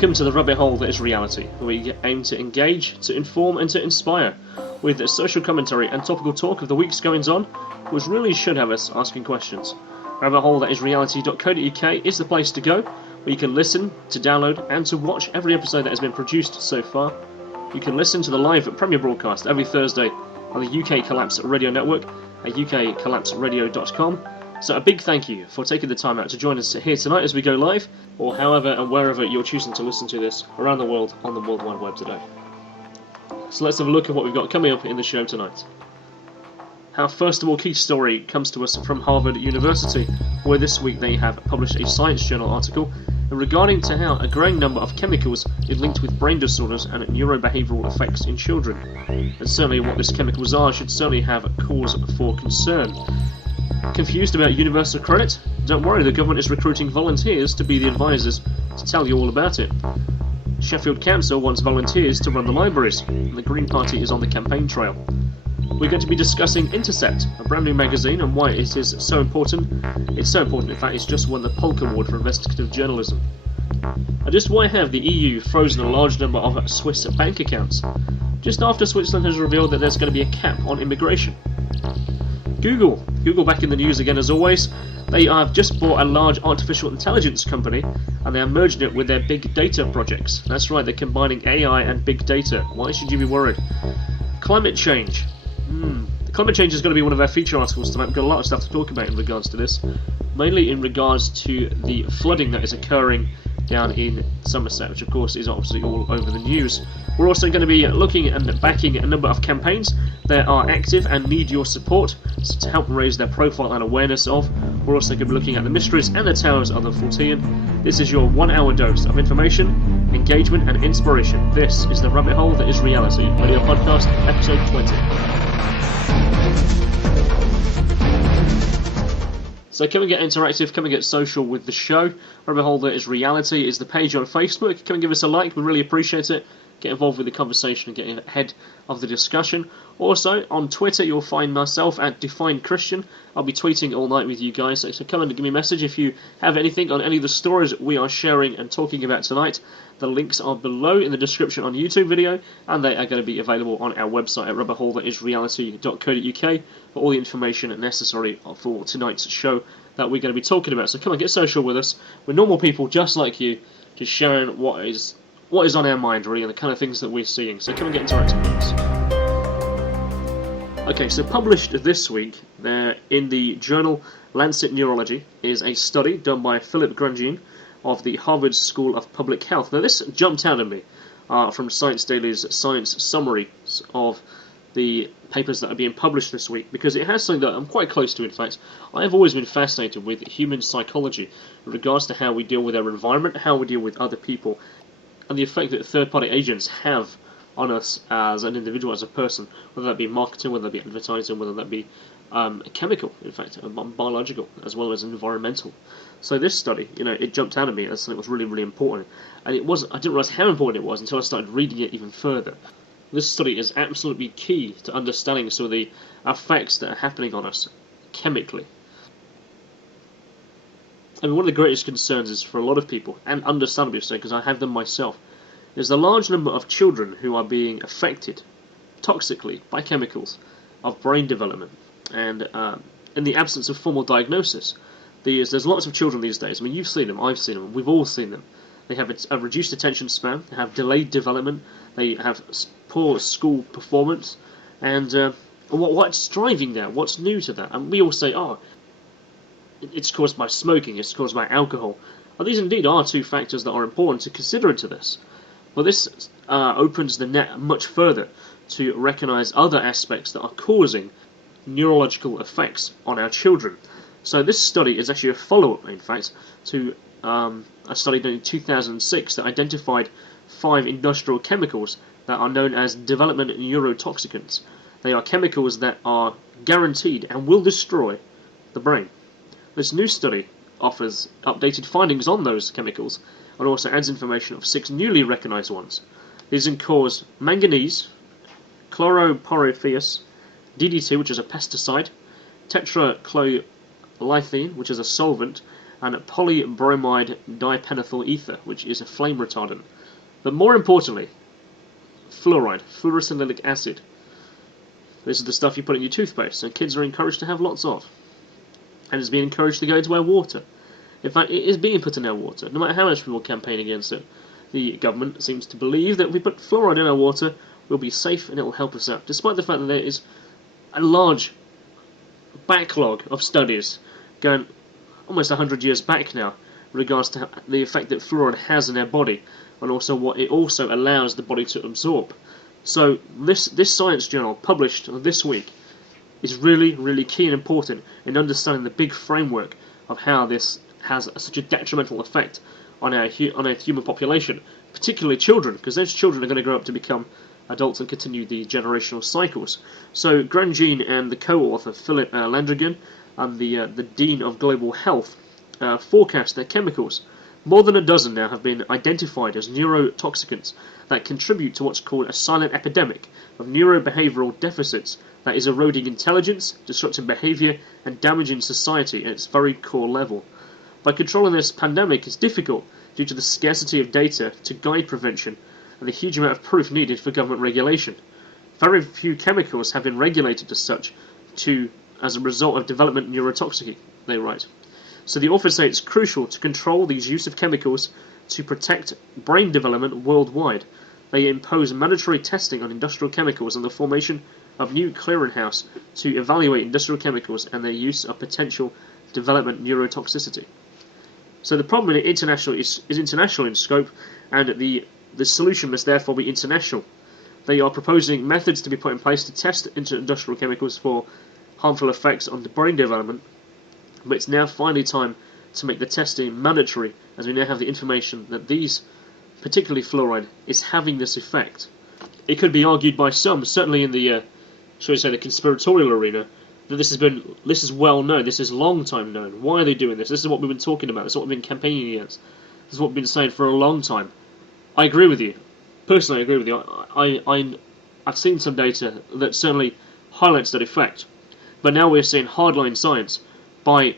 Welcome to the rabbit hole that is reality, where we aim to engage, to inform and to inspire, with social commentary and topical talk of the week's goings on, which really should have us asking questions. Rabbit hole that is reality.co.uk is the place to go, where you can listen, to download and to watch every episode that has been produced so far. You can listen to the live premiere broadcast every Thursday on the UK Collapse Radio Network at ukcollapseradio.com. So a big thank you for taking the time out to join us here tonight as we go live, or however and wherever you're choosing to listen to this around the world on the World Wide Web today. So let's have a look at what we've got coming up in the show tonight. Our first of all key story comes to us from Harvard University, where this week they have published a Science Journal article regarding to how a growing number of chemicals is linked with brain disorders and neuro-behavioral effects in children. And certainly what these chemicals are should certainly have a cause for concern. Confused about universal credit? Don't worry, the government is recruiting volunteers to be the advisors to tell you all about it. Sheffield Council wants volunteers to run the libraries, and the Green Party is on the campaign trail. We're going to be discussing Intercept, a brand new magazine, and why it is so important. It's so important, in fact, it's just won the Polk Award for investigative journalism. And just why have the EU frozen a large number of Swiss bank accounts, just after Switzerland has revealed that there's going to be a cap on immigration? Google back in the news again as always. They have just bought a large artificial intelligence company and they are merging it with their big data projects. That's right, they're combining AI and big data. Why should you be worried? Climate change. Climate change is going to be one of our feature articles tonight. We've got a lot of stuff to talk about in regards to this, mainly in regards to the flooding that is occurring down in Somerset, which of course is obviously all over the news. We're also going to be looking and backing a number of campaigns that are active and need your support to help raise their profile and awareness of. We're also going to be looking at the mysteries and the towers of the Fortean. This is your 1 hour dose of information, engagement and inspiration. This is the rabbit hole that is reality. Radio Podcast, episode 20. So come and get interactive, come and get social with the show. Rabbit Hole That Is Reality is the page on Facebook. Come and give us a like, we really appreciate it. Get involved with the conversation and get ahead of the discussion. Also, on Twitter you'll find myself at Define Kristian. I'll be tweeting all night with you guys, so come and give me a message if you have anything on any of the stories we are sharing and talking about tonight. The links are below in the description on YouTube video, and they are going to be available on our website at rabbitholethatisreality.co.uk for all the information necessary for tonight's show that we're going to be talking about. So come and get social with us. We're normal people just like you, just sharing what is on our mind really, and the kind of things that we're seeing. So come and get interactive with us. Okay, so published this week there in the journal Lancet Neurology is a study done by Philip Grandjean of the Harvard School of Public Health. Now this jumped out at me from Science Daily's science summaries of the papers that are being published this week, because it has something that I'm quite close to. In fact, I have always been fascinated with human psychology in regards to how we deal with our environment, how we deal with other people, and the effect that third-party agents have on us as an individual, as a person, whether that be marketing, whether that be advertising, whether that be chemical, in fact, biological, as well as environmental. So this study, it jumped out at me as something that was really, really important. And I didn't realise how important it was until I started reading it even further. This study is absolutely key to understanding some of the effects that are happening on us chemically. I mean, one of the greatest concerns is for a lot of people, and understandably so, because I have them myself, is the large number of children who are being affected toxically by chemicals of brain development. And in the absence of formal diagnosis, there's lots of children these days. I mean, you've seen them, I've seen them, we've all seen them. They have a reduced attention span, they have delayed development, they have poor school performance, and what's driving that? What's new to that? And we all say, it's caused by smoking, it's caused by alcohol. Well, these indeed are two factors that are important to consider into this. Well, this opens the net much further to recognise other aspects that are causing neurological effects on our children. So this study is actually a follow-up, in fact, to a study done in 2006 that identified 5 industrial chemicals that are known as development neurotoxicants. They are chemicals that are guaranteed and will destroy the brain. This new study offers updated findings on those chemicals and also adds information of 6 newly recognised ones. These cause manganese, chloropyrifos, DDT, which is a pesticide, tetrachlorethylene, which is a solvent, and polybromide dipentyl ether, which is a flame retardant. But more importantly, fluoride, fluorosilicic acid. This is the stuff you put in your toothpaste, and kids are encouraged to have lots of. And it's being encouraged to go into our water. In fact, it is being put in our water, no matter how much people campaign against it. The government seems to believe that if we put fluoride in our water, we'll be safe and it will help us out, despite the fact that there is a large backlog of studies going almost 100 years back now in regards to the effect that fluoride has in our body, and also what it also allows the body to absorb. So this science journal published this week is really, really key and important in understanding the big framework of how this has such a detrimental effect on our human population, particularly children, because those children are going to grow up to become adults and continue the generational cycles. So Grandjean and the co-author Philip Landrigan and the Dean of Global Health forecast that chemicals, more than a dozen now, have been identified as neurotoxicants that contribute to what's called a silent epidemic of neuro-behavioral deficits that is eroding intelligence, disrupting behaviour, and damaging society at its very core level. By controlling this pandemic is difficult due to the scarcity of data to guide prevention and the huge amount of proof needed for government regulation. Very few chemicals have been regulated as such as a result of development neurotoxicity, they write. So the authors say it's crucial to control these use of chemicals to protect brain development worldwide. They impose mandatory testing on industrial chemicals and the formation of new clearinghouse to evaluate industrial chemicals and their use of potential development neurotoxicity. So the problem is international in scope, and the solution must therefore be international. They are proposing methods to be put in place to test industrial chemicals for harmful effects on the brain development, but it's now finally time to make the testing mandatory, as we now have the information that these, particularly fluoride, is having this effect. It could be argued by some, certainly in the, shall we say, the conspiratorial arena, that this is well known, this is long time known. Why are they doing this? This is what we've been talking about, this is what we've been campaigning against, this is what we've been saying for a long time. I agree with you. Personally, I agree with you. I've seen some data that certainly highlights that effect. But now we're seeing hardline science by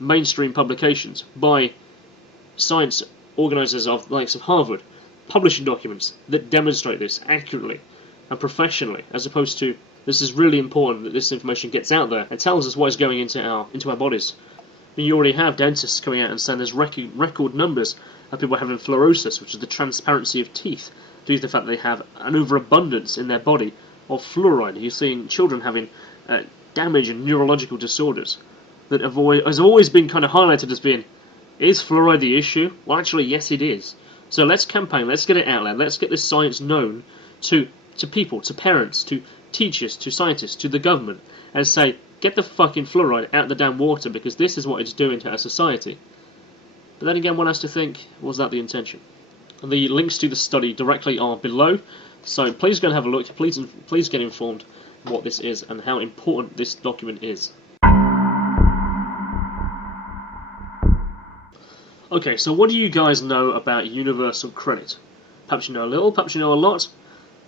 mainstream publications, by science organisers of the likes of Harvard, publishing documents that demonstrate this accurately and professionally, as opposed to this is really important that this information gets out there and tells us what is going into our bodies. I mean, you already have dentists coming out and saying there's record numbers of people having fluorosis, which is the transparency of teeth, due to the fact that they have an overabundance in their body of fluoride. You're seeing children having damage and neurological disorders that has always been kind of highlighted as being, is fluoride the issue? Well, actually, yes, it is. So let's campaign, let's get it out there, let's get this science known to people, to parents, to teachers, to scientists, to the government, and say, get the fucking fluoride out of the damn water, because this is what it's doing to our society. But then again, one has to think, was that the intention? And the links to the study directly are below, so please go and have a look, please get informed what this is and how important this document is. Okay, so what do you guys know about universal credit? Perhaps you know a little, perhaps you know a lot.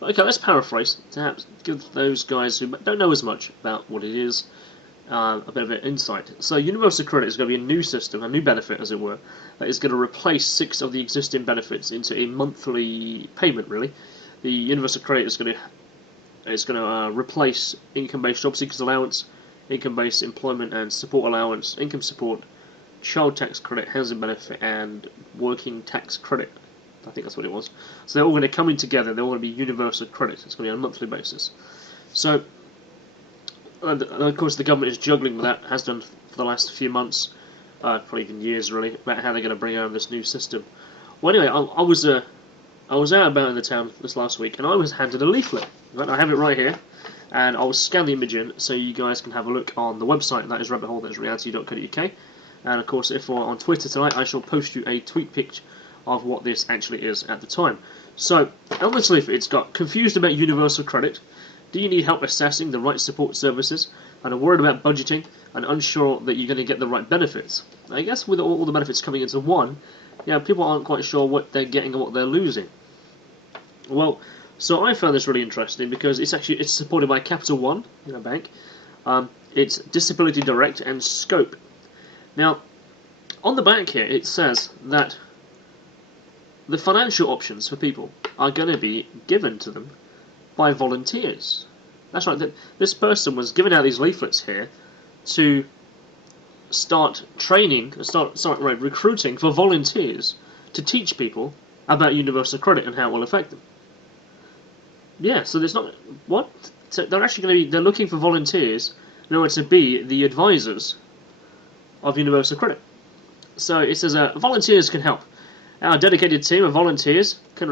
Okay, let's paraphrase to perhaps give those guys who don't know as much about what it is a bit of an insight. So universal credit is going to be a new system, a new benefit as it were, that is going to replace 6 of the existing benefits into a monthly payment, really. The universal credit is going to replace income-based job seekers allowance, income-based employment and support allowance, income support, child tax credit, housing benefit, and working tax credit. I think that's what it was. So they're all going to come in together, they're all going to be universal credit. It's going to be on a monthly basis. So, and of course the government is juggling with that, has done for the last few months, probably even years really, about how they're going to bring over this new system. Well anyway, I was out about in the town this last week, and I was handed a leaflet. Right? I have it right here, and I'll scan the image in so you guys can have a look on the website, that is rabbithole, that is reality.co.uk. And of course, if we're on Twitter tonight, I shall post you a tweet picture of what this actually is at the time. So, on this leaflet, it's got confused about universal credit, do you need help assessing the right support services, and are worried about budgeting, and unsure that you're going to get the right benefits. I guess with all the benefits coming into one, people aren't quite sure what they're getting and what they're losing. Well, so I found this really interesting because it's supported by Capital One, bank. It's Disability Direct and Scope. Now, On the back here, it says that the financial options for people are going to be given to them by volunteers. That's right, this person was giving out these leaflets here to start recruiting for volunteers to teach people about universal credit and how it will affect them. Yeah, so there's not... What? So they're actually going to be... They're looking for volunteers in order to be the advisors of universal credit. So it says, volunteers can help. Our dedicated team of volunteers can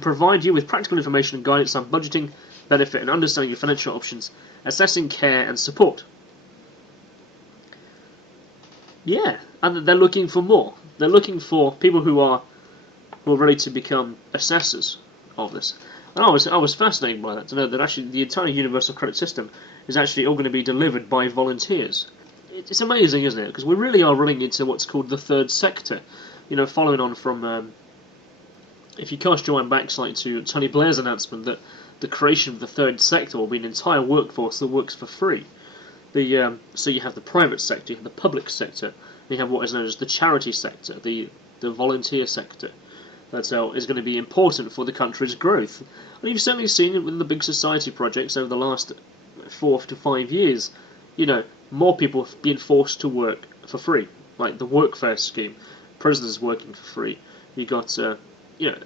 provide you with practical information and guidance on budgeting, benefit, and understanding your financial options, assessing care and support. Yeah, and they're looking for more. They're looking for people who are ready to become assessors of this. And I was fascinated by that, to know that actually the entire universal credit system is actually all going to be delivered by volunteers. It's amazing, isn't it? Because we really are running into what's called the third sector. You know, following on from, if you cast your mind back slightly to Tony Blair's announcement that the creation of the third sector will be an entire workforce that works for free. So you have the private sector, you have the public sector, and you have what is known as the charity sector, the volunteer sector. That is going to be important for the country's growth. And you've certainly seen it with the big society projects over the last 4 to 5 years. You know, more people being forced to work for free, like the workfare scheme, prisoners working for free. You got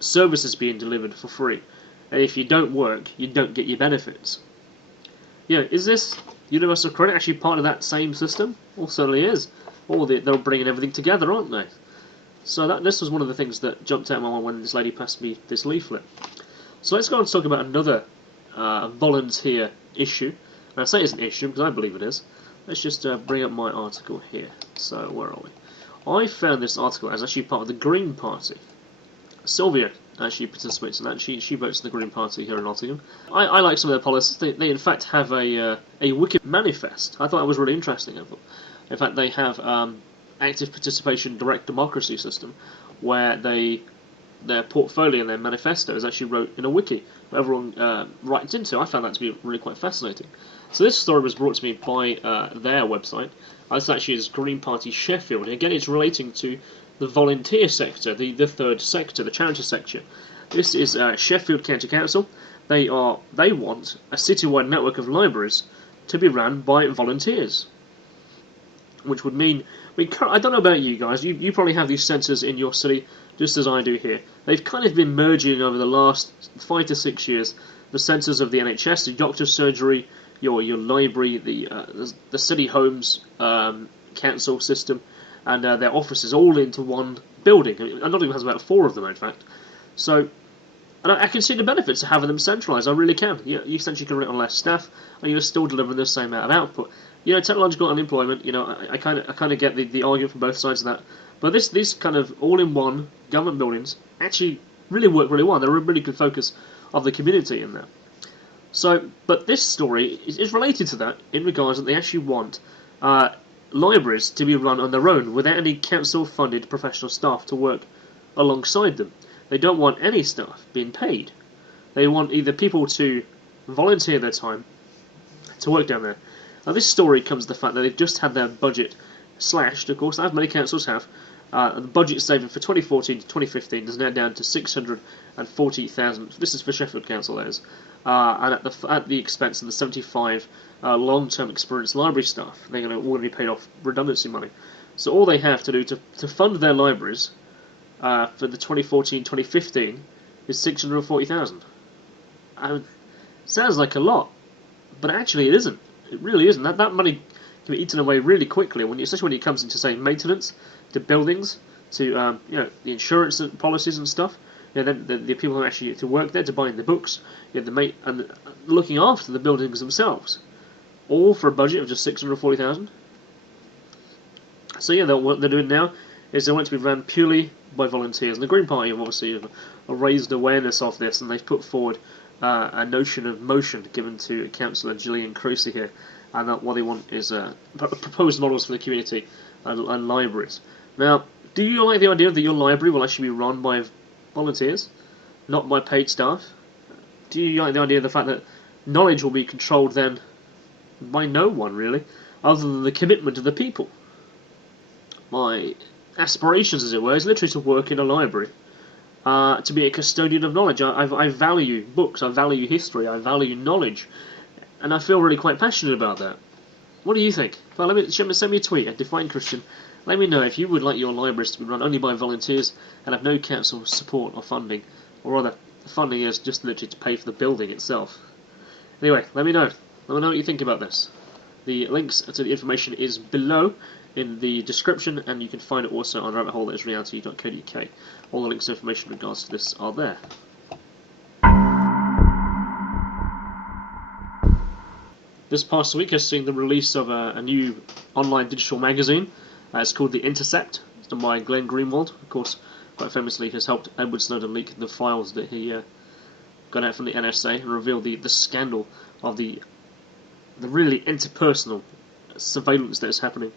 services being delivered for free, and if you don't work, you don't get your benefits. Is this universal credit actually part of that same system? Well, certainly is. Or they're bringing everything together, aren't they? So this was one of the things that jumped out at my mind when this lady passed me this leaflet. So let's go on and talk about another volunteer issue. And I say it's an issue because I believe it is. Let's just bring up my article here. So where are we? I found this article as actually part of the Green Party. Sylvia actually participates in that. She votes in the Green Party here in Nottingham. I like some of their policies. They in fact have a wiki manifest. I thought that was really interesting. In fact, they have active participation direct democracy system where their portfolio and their manifesto is actually wrote in a wiki where everyone writes into. I found that to be really quite fascinating. So this story was brought to me by their website. This actually is Green Party Sheffield. Again, it's relating to the volunteer sector, the third sector, the charity sector. This is Sheffield County Council. They want a citywide network of libraries to be run by volunteers, which would mean, I don't know about you guys, you probably have these centres in your city just as I do here. They've kind of been merging over the last 5 to 6 years, the centres of the NHS, the doctor's surgery, your library, the city homes council system, and their offices all into one building. Nottingham has about 4 of them, in fact. So, and I can see the benefits of having them centralised. I really can. You essentially can run it on less staff, and you're still delivering the same amount of output. Technological unemployment. I kind of get the argument from both sides of that. But these kind of all-in-one government buildings actually really work really well. They're a really good focus of the community in there. So, but this story is related to that in regards that they actually want libraries to be run on their own without any council-funded professional staff to work alongside them. They don't want any staff being paid. They want either people to volunteer their time to work down there. Now this story comes to the fact that they've just had their budget slashed, of course, as many councils have. The budget saving for 2014 to 2015 is now down to 640,000. This is for Sheffield Council, that is. And at the expense of the 75 long-term experienced library staff. They're going to all be paid off redundancy money. So all they have to do to fund their libraries for the 2014-2015 is 640,000. Sounds like a lot, but actually it isn't. It really isn't. That money can be eaten away really quickly, especially when it comes into, say, maintenance, to buildings, to the insurance policies and stuff. The people who actually to work there, to buying the books, and looking after the buildings themselves, all for a budget of just 640,000. So what they're doing now is they want it to be run purely by volunteers. And the Green Party have obviously raised awareness of this, and they've put forward a notion of motion given to Councillor Gillian Creasy here, and that what they want is proposed models for the community and libraries. Now, do you like the idea that your library will actually be run by volunteers, not by paid staff? Do you like the idea of the fact that knowledge will be controlled then by no one, really, other than the commitment of the people? my aspirations, as it were, is literally to work in a library, to be a custodian of knowledge. I value books, I value history, I value knowledge, and I feel really quite passionate about that. What do you think? Well, send me a tweet at Define Kristian. Let me know if you would like your libraries to be run only by volunteers and have no council support or funding, or rather, the funding is just literally to pay for the building itself. Anyway, let me know. Let me know what you think about this. The links to the information is below in the description, and you can find it also on rabbithole.reality.co.uk. All the links and information in regards to this are there. This past week has seen the release of a new online digital magazine. It's called The Intercept. It's done by Glenn Greenwald. Of course, quite famously has helped Edward Snowden leak the files that he got out from the NSA and revealed the scandal of the really interpersonal surveillance that is happening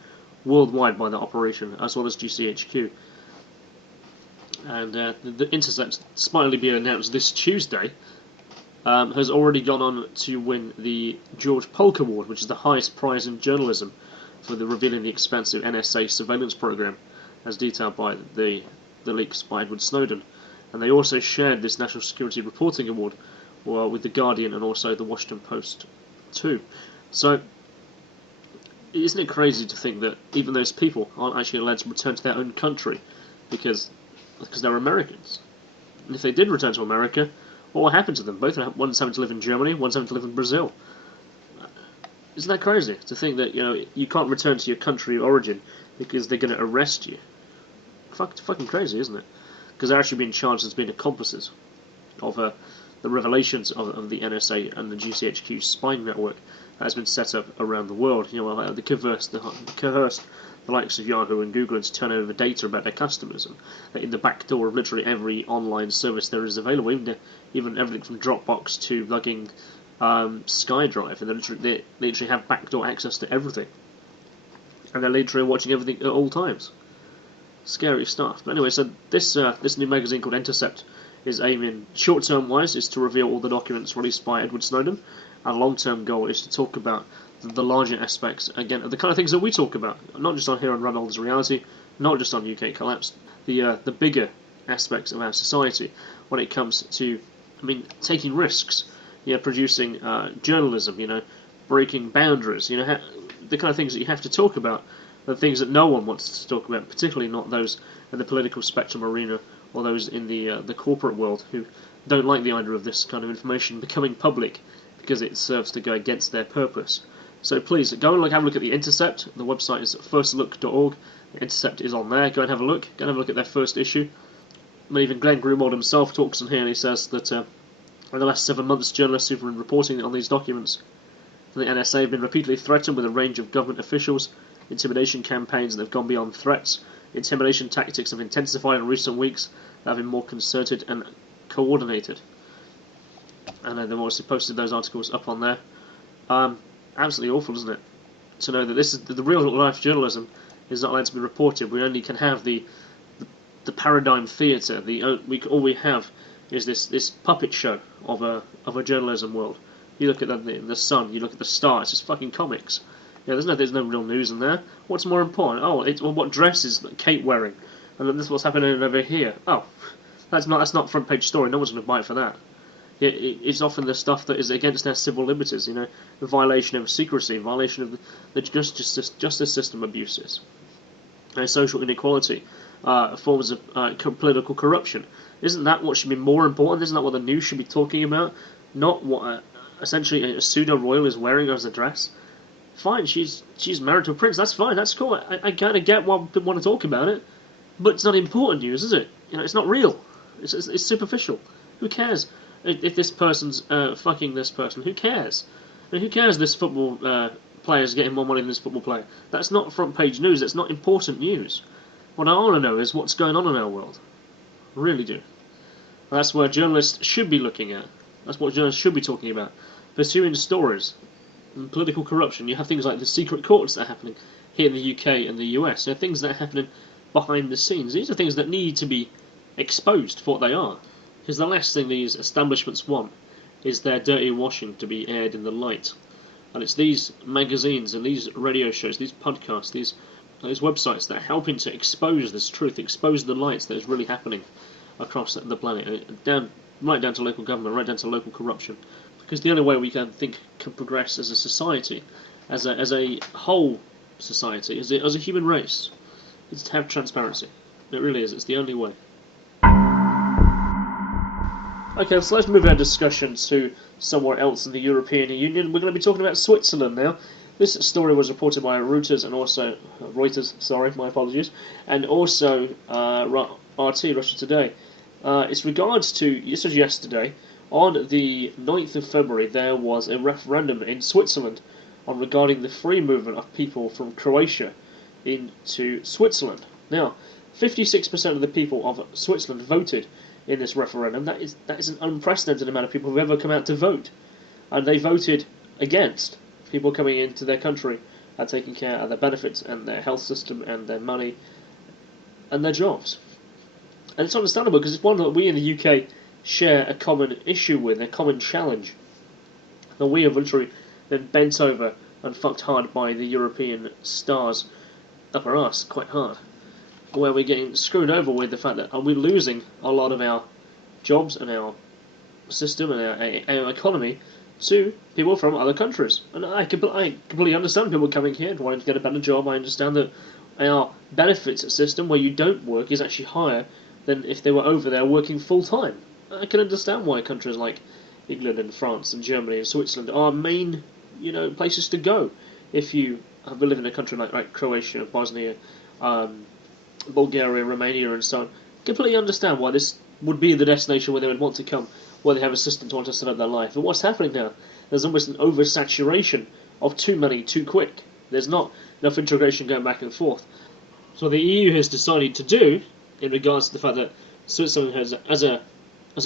worldwide by the operation, as well as GCHQ. And the Intercept, despite only being announced this Tuesday, has already gone on to win the George Polk Award, which is the highest prize in journalism for revealing the expansive NSA surveillance program, as detailed by the leaks by Edward Snowden. And they also shared this National Security Reporting Award with The Guardian and also The Washington Post too. So, isn't it crazy to think that even those people aren't actually allowed to return to their own country because they're Americans? And if they did return to America, what will happen to them? One's having to live in Germany, one's having to live in Brazil. Isn't that crazy to think that you can't return to your country of origin because they're going to arrest you? Fucking crazy, isn't it? Because they're actually being charged as being accomplices of the revelations of the NSA and the GCHQ spying network that has been set up around the world. The coerced the likes of Yahoo and Google into turn over data about their customers, and in the back door of literally every online service there is available, even everything from Dropbox to plugging SkyDrive, and they literally have backdoor access to everything, and they're literally watching everything at all times. Scary stuff. But anyway, so this new magazine called Intercept is aiming, short-term wise, is to reveal all the documents released by Edward Snowden, and long-term goal is to talk about the larger aspects, again, of the kind of things that we talk about, not just on here on Run Old's Reality, not just on UK Collapse, the bigger aspects of our society when it comes to, taking risks, producing journalism, breaking boundaries, the kind of things that you have to talk about, the things that no one wants to talk about, particularly not those in the political spectrum arena or those in the corporate world who don't like the idea of this kind of information becoming public because it serves to go against their purpose. So please, go and have a look at The Intercept. The website is firstlook.org. The Intercept is on there. Go and have a look. Go and have a look at their first issue. And even Glenn Greenwald himself talks in here, and he says that in the last 7 months, journalists who've been reporting on these documents from the NSA have been repeatedly threatened with a range of government officials, intimidation campaigns that have gone beyond threats. Intimidation tactics have intensified in recent weeks that have been more concerted and coordinated. And they've obviously posted those articles up on there. Absolutely awful, isn't it? To know that this is the real life journalism is not allowed to be reported. We only can have the paradigm theatre. All we have is this puppet show of a journalism world. You look at the Sun, you look at the Star. It's just fucking comics. There's no real news in there. What's more important? What dress is Kate wearing? And then this is what's happening over here. Oh, that's not front page story. No one's going to buy it for that. It's often the stuff that is against our civil liberties, the violation of secrecy, violation of the justice system abuses, social inequality, forms of political corruption. Isn't that what should be more important? Isn't that what the news should be talking about? Not what essentially a pseudo-royal is wearing as a dress? Fine, she's married to a prince, that's fine, that's cool. I kind of get why people want to talk about it, but it's not important news, is it? It's not real. It's superficial. Who cares? If this person's fucking this person, who cares? Who cares this football player's getting more money than this football player? That's not front page news, that's not important news. What I want to know is what's going on in our world. I really do. That's where journalists should be looking at. That's what journalists should be talking about. Pursuing stories. And political corruption. You have things like the secret courts that are happening here in the UK and the US. There are things that are happening behind the scenes. These are things that need to be exposed for what they are. Because the last thing these establishments want is their dirty washing to be aired in the light. And it's these magazines and these radio shows, these podcasts, these those websites that are helping to expose this truth, expose the light that is really happening across the planet, right down to local government, right down to local corruption. Because the only way we can progress as a society, as a whole society, as a human race, is to have transparency. It really is. It's the only way. Okay, so let's move our discussion to somewhere else in the European Union. We're going to be talking about Switzerland now. This story was reported by Reuters and also my apologies, and also RT, Russia Today. It's regards to, this was yesterday, on the 9th of February there was a referendum in Switzerland regarding the free movement of people from Croatia into Switzerland. Now, 56% of the people of Switzerland voted in this referendum. That is an unprecedented amount of people who've ever come out to vote. And they voted against people coming into their country and taking care of their benefits and their health system and their money and their jobs. And it's understandable because it's one that we in the UK share a common issue with, a common challenge. And we have literally been bent over and fucked hard by the European stars up our arse quite hard, where we're getting screwed over with the fact that we're losing a lot of our jobs and our system and our economy to people from other countries. And I completely understand people coming here and wanting to get a better job. I understand that our benefits system, where you don't work, is actually higher than if they were over there working full time. I can understand why countries like England and France and Germany and Switzerland are main, places to go if you have lived in a country like Croatia, Bosnia, Bulgaria, Romania, and so on. Completely understand why this would be the destination where they would want to come, where they have a system to want to set up their life. But what's happening now? There's almost an oversaturation of too many too quick. There's not enough integration going back and forth. So the EU has decided to do, in regards to the fact that Switzerland has, as a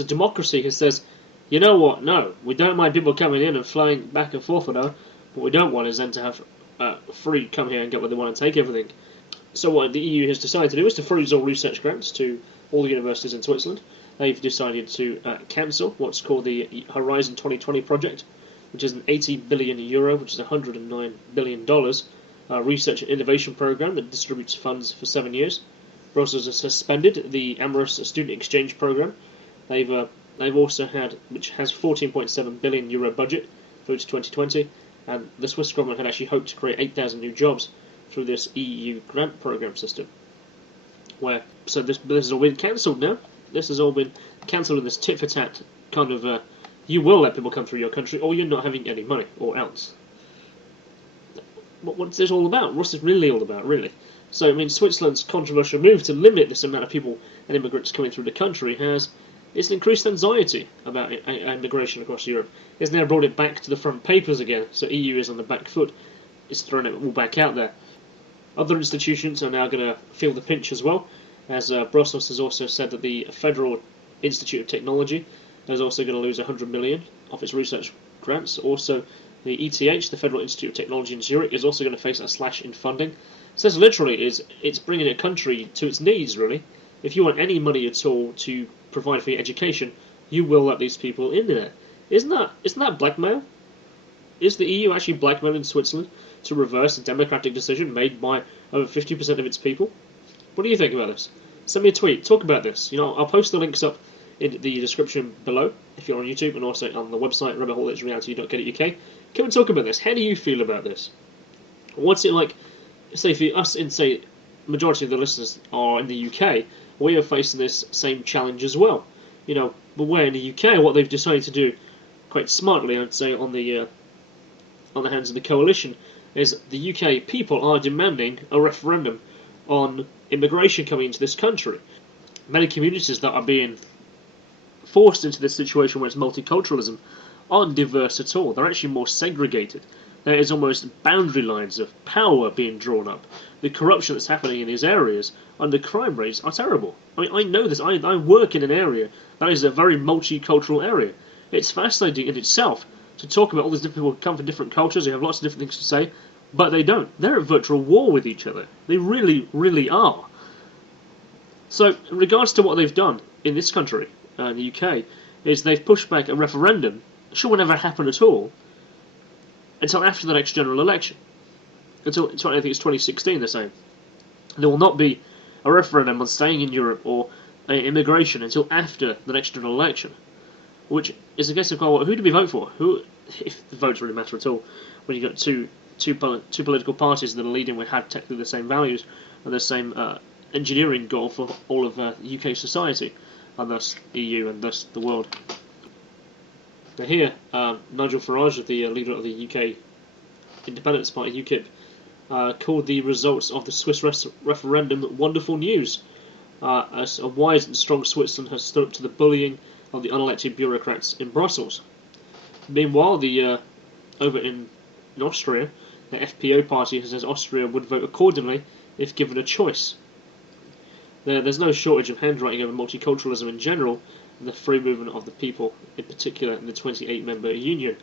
democracy, has says, you know what? No, we don't mind people coming in and flying back and forth. What we don't want is then to have free come here and get what they want and take everything. So what the EU has decided to do is to freeze all research grants to all the universities in Switzerland. They've decided to cancel what's called the Horizon 2020 project, which is an €80 billion, which is $109 billion, research and innovation program that distributes funds for 7 years. They've also suspended the Amorous student exchange program. They've also had, which has €14.7 billion budget through to 2020, and the Swiss government had actually hoped to create 8,000 new jobs through this EU grant program system. So this has all been cancelled now. This has all been cancelled in this tit-for-tat kind of, you will let people come through your country, or you're not having any money, or else. What's this all about? What's this really all about, really? So, Switzerland's controversial move to limit this amount of people and immigrants coming through the country it's an increased anxiety about immigration across Europe. It's now brought it back to the front papers again, so EU is on the back foot. It's thrown it all back out there. Other institutions are now going to feel the pinch as well, as Brussels has also said that the Federal Institute of Technology is also going to lose 100 million of its research grants. Also, the ETH, the Federal Institute of Technology in Zurich, is also going to face a slash in funding. So this literally it's bringing a country to its knees, really. If you want any money at all to provide for your education, you will let these people in there. Isn't that blackmail? Is the EU actually blackmailing Switzerland to reverse a democratic decision made by over 50% of its people? What do you think about this? Send me a tweet. Talk about this. I'll post the links up in the description below if you're on YouTube, and also on the website rabbithole.reality.co.uk. Come and talk about this. How do you feel about this? What's it like? Say for us, majority of the listeners are in the UK. We are facing this same challenge as well. But where in the UK, what they've decided to do, quite smartly, I'd say, on the hands of the coalition, is the UK people are demanding a referendum on immigration coming into this country. Many communities that are being forced into this situation where it's multiculturalism aren't diverse at all. They're actually more segregated. There is almost boundary lines of power being drawn up. The corruption that's happening in these areas and the crime rates are terrible. I know this. I work in an area that is a very multicultural area. It's fascinating in itself to talk about all these different people who come from different cultures, who have lots of different things to say, but they don't. They're at virtual war with each other. They really, really are. So, in regards to what they've done in this country, in the UK, is they've pushed back a referendum, which will never happen at all, until after the next general election. Until I think it's 2016, they're saying. There will not be a referendum on staying in Europe or immigration until after the next general election, which is a case of, well, who do we vote for? Who, if the votes really matter at all, when you've got two political parties that are leading with had technically the same values and the same engineering goal for all of UK society, and thus EU and thus the world. Now here, Nigel Farage, the leader of the UK Independence Party, UKIP, called the results of the Swiss referendum wonderful news, as a wise and strong Switzerland has stood up to the bullying of the unelected bureaucrats in Brussels. Meanwhile, over in Austria, the FPO party says Austria would vote accordingly if given a choice. There's no shortage of handwriting over multiculturalism in general, and the free movement of the people, in particular in the 28-member union.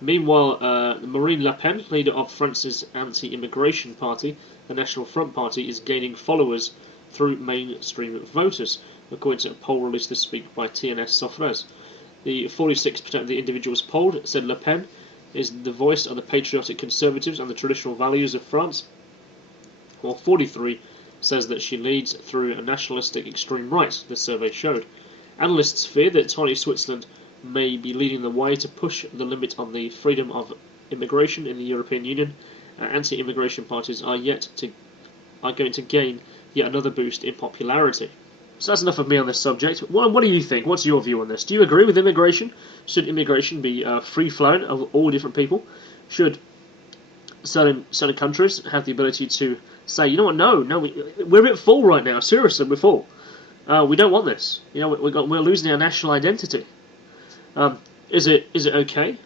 Meanwhile, Marine Le Pen, leader of France's anti-immigration party, the National Front Party, is gaining followers through mainstream voters, according to a poll released this week by TNS Sofres. The 46% of the individuals polled said Le Pen is the voice of the patriotic conservatives and the traditional values of France, while 43% says that she leads through a nationalistic extreme right, the survey showed. Analysts fear that tiny Switzerland may be leading the way to push the limit on the freedom of immigration in the European Union. Anti-immigration parties are going to gain yet another boost in popularity. So that's enough of me on this subject. What do you think? What's your view on this? Do you agree with immigration? Should immigration be free-flowing of all different people? Should certain countries have the ability to say, you know what, no, we're a bit full right now, seriously, we're full. We don't want this. You know, we're losing our national identity. Is it okay?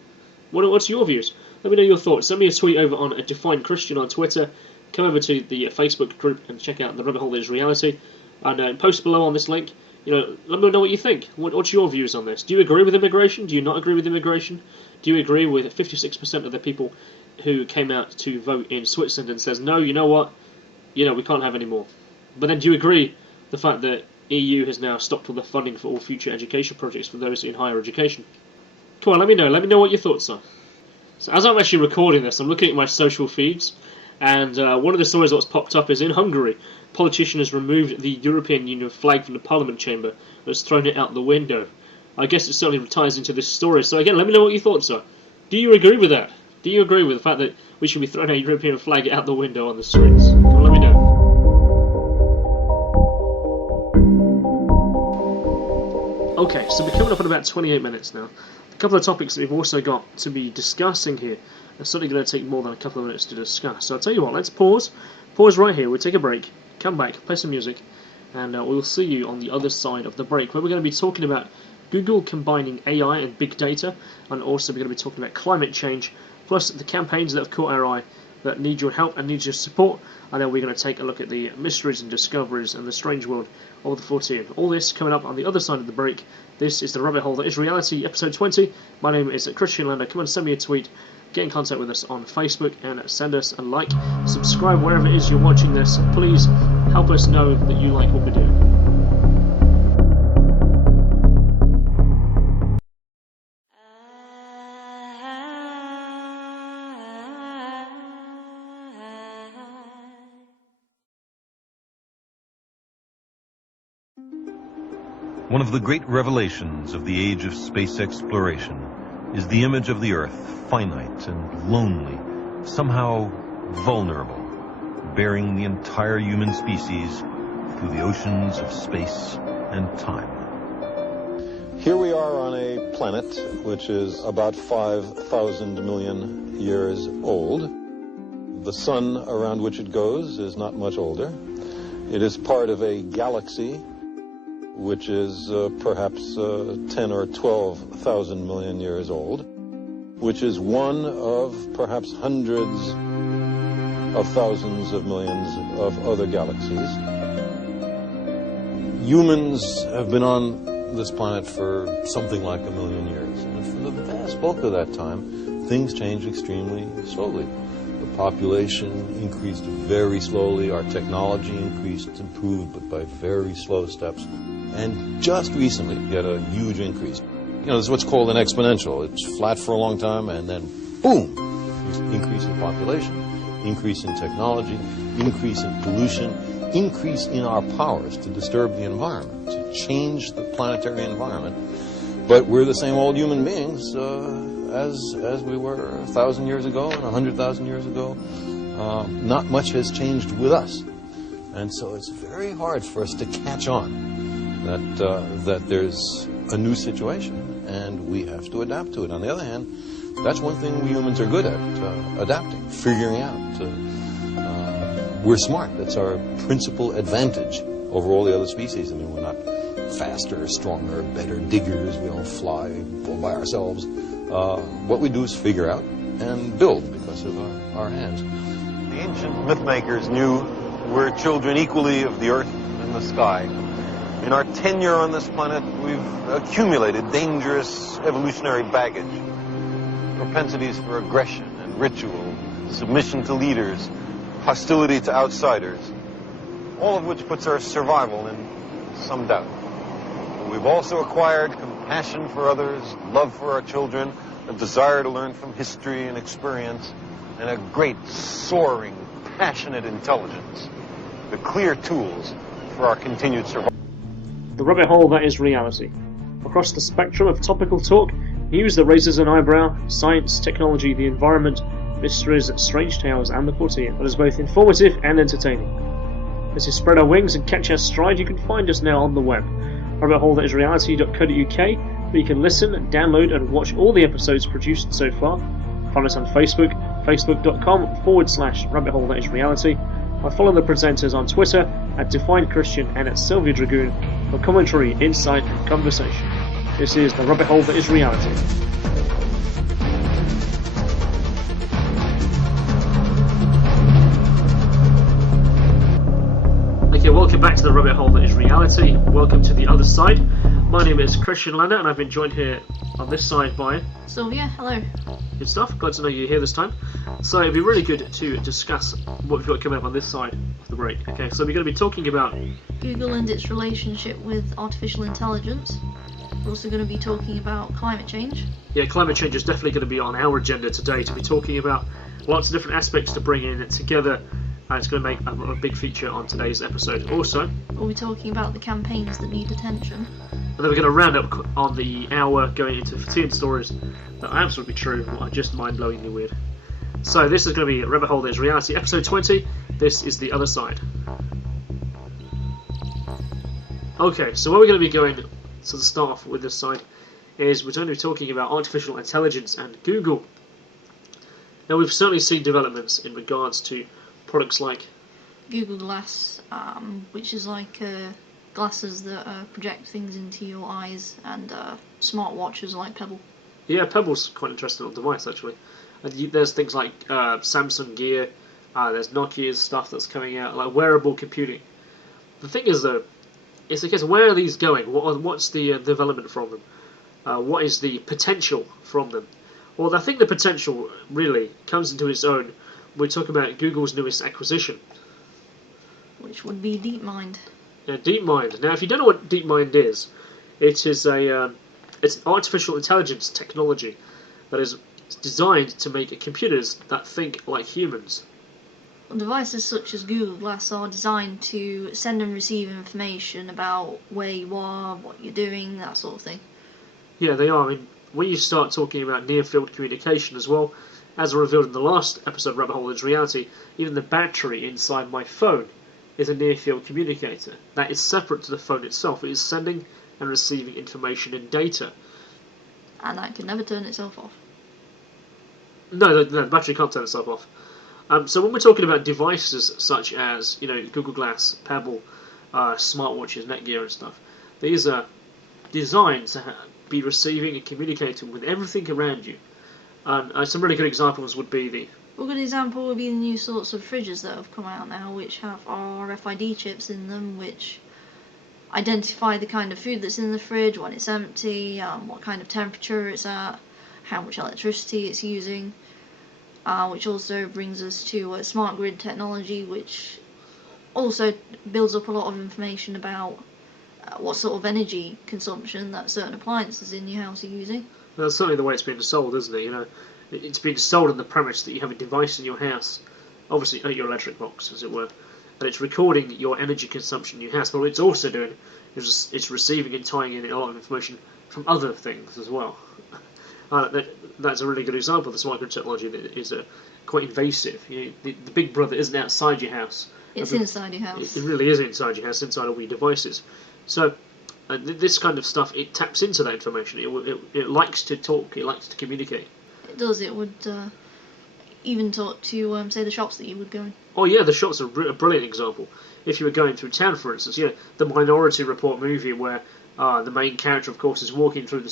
What's your views? Let me know your thoughts. Send me a tweet over on Define Kristian on Twitter. Come over to the Facebook group and check out the rabbit hole that is reality. And post below on this link. You know, let me know what you think. What's your views on this? Do you agree with immigration? Do you not agree with immigration? Do you agree with 56% of the people who came out to vote in Switzerland and says, no, you know what? You know, we can't have any more. But then do you agree the fact that EU has now stopped all the funding for all future education projects for those in higher education? Come on, let me know. Let me know what your thoughts are. So as I'm actually recording this, I'm looking at my social feeds, and one of the stories that's popped up is in Hungary. A politician has removed the European Union flag from the Parliament chamber and has thrown it out the window. I guess it certainly ties into this story. So again, let me know what your thoughts are. Do you agree with that? Do you agree with the fact that we should be throwing our European flag out the window on the streets? Come on, let me know. Okay, so we're coming up in about 28 minutes now. A couple of topics that we've also got to be discussing here are certainly going to take more than a couple of minutes to discuss. So I'll tell you what, let's pause right here, we'll take a break, come back, play some music, and we'll see you on the other side of the break, where we're going to be talking about Google combining AI and big data, and also we're going to be talking about climate change, plus the campaigns that have caught our eye that need your help and need your support, and then we're going to take a look at the mysteries and discoveries and the strange world of the 14. All this coming up on the other side of the break. This is the rabbit hole that is reality, episode 20. My name is Kristian Lander. Come and send me a tweet, get in contact with us on Facebook, and send us a like, subscribe wherever it is you're watching this. Please help us know that you like what we're doing. One of the great revelations of the age of space exploration is the image of the Earth, finite and lonely, somehow vulnerable, bearing the entire human species through the oceans of space and time. Here we are on a planet which is about 5,000 million years old. The sun around which it goes is not much older. It is part of a galaxy which is perhaps 10 or 12,000 million years old, which is one of perhaps hundreds of thousands of millions of other galaxies. Humans have been on this planet for something like 1 million years, and for the vast bulk of that time, things changed extremely slowly. The population increased very slowly, our technology increased, improved, but by very slow steps. And just recently, we had a huge increase. You know, this is what's called an exponential. It's flat for a long time, and then, boom, increase in population, increase in technology, increase in pollution, increase in our powers to disturb the environment, to change the planetary environment. But we're the same old human beings as we were 1,000 years ago and 100,000 years ago. Not much has changed with us. And so it's very hard for us to catch on that there's a new situation and we have to adapt to it. On the other hand, that's one thing we humans are good at, adapting, figuring out. We're smart. That's our principal advantage over all the other species. I mean, we're not faster, stronger, better diggers. We don't fly all by ourselves. What we do is figure out and build because of our hands. The ancient myth makers knew we're children equally of the earth and the sky. In our tenure on this planet, we've accumulated dangerous evolutionary baggage, propensities for aggression and ritual, submission to leaders, hostility to outsiders, all of which puts our survival in some doubt. We've also acquired compassion for others, love for our children, a desire to learn from history and experience, and a great, soaring, passionate intelligence. The clear tools for our continued survival. The rabbit hole that is reality. Across the spectrum of topical talk, news that raises an eyebrow, science, technology, the environment, mysteries, strange tales, and the quotidian, that is both informative and entertaining. As you spread our wings and catch our stride, you can find us now on the web, rabbithole.reality.co.uk, where you can listen, download, and watch all the episodes produced so far. Find us on Facebook, facebook.com/rabbithole.reality, or follow the presenters on Twitter at @DefineChristian and @SylviaDragoon for commentary, insight, and conversation. This is the rabbit hole that is reality. Okay, welcome back to the rabbit hole that is reality. Welcome to the other side. My name is Kristian Lander, and I've been joined here on this side by Sylvia. Hello. Good stuff. Glad to know you're here this time. So it'd be really good to discuss what we've got coming up on this side of the break. Okay, so we're going to be talking about Google and its relationship with artificial intelligence. We're also going to be talking about climate change. Yeah, climate change is definitely going to be on our agenda today, to be talking about lots of different aspects to bring in together. It's going to make a big feature on today's episode. Also, we'll be talking about the campaigns that need attention. And then we're going to round up on the hour going into 15 stories that are absolutely true and are just mind-blowingly weird. So this is going to be Rabbit Hole That Is Reality, episode 20. This is the other side. Okay, so where we're going to be going to start off with this side is we're going to be talking about artificial intelligence and Google. Now we've certainly seen developments in regards to products like Google Glass, which is like glasses that project things into your eyes, and smartwatches like Pebble. Yeah, Pebble's quite an interesting little device actually. There's things like Samsung Gear, there's Nokia's stuff that's coming out, like wearable computing. The thing is though, it's a case of where are these going? What's the development from them? What is the potential from them? Well, I think the potential really comes into its own. We're talking about Google's newest acquisition, which would be DeepMind. Yeah, DeepMind. Now, if you don't know what DeepMind is, it's an artificial intelligence technology that is designed to make computers that think like humans. Devices such as Google Glass are designed to send and receive information about where you are, what you're doing, that sort of thing. Yeah, they are. I mean, when you start talking about near-field communication as well, as revealed in the last episode of Rabbit Hole is Reality, even the battery inside my phone is a near-field communicator. That is separate to the phone itself. It is sending and receiving information and data. And that can never turn itself off. No, the battery can't turn itself off. So when we're talking about devices such as Google Glass, Pebble, smartwatches, Netgear and stuff, these are designed to be receiving and communicating with everything around you. Some really good examples would be a good example would be the new sorts of fridges that have come out now, which have RFID chips in them, which identify the kind of food that's in the fridge, when it's empty, what kind of temperature it's at, how much electricity it's using, which also brings us to smart grid technology, which also builds up a lot of information about what sort of energy consumption that certain appliances in your house are using. That's certainly the way it's been sold, isn't it? It's been sold on the premise that you have a device in your house, obviously your electric box, as it were, and it's recording your energy consumption in your house. But what it's also doing is it's receiving and tying in a lot of information from other things as well. That's a really good example of this microtechnology that is quite invasive. The Big Brother isn't outside your house. It's inside your house. It really is inside your house, inside all your devices. So this kind of stuff, it taps into that information. It likes to talk. It likes to communicate. It does. It would even talk to, say, the shops that you would go in. Oh yeah, the shops are a brilliant example. If you were going through town, for instance, the Minority Report movie where the main character, of course, is walking through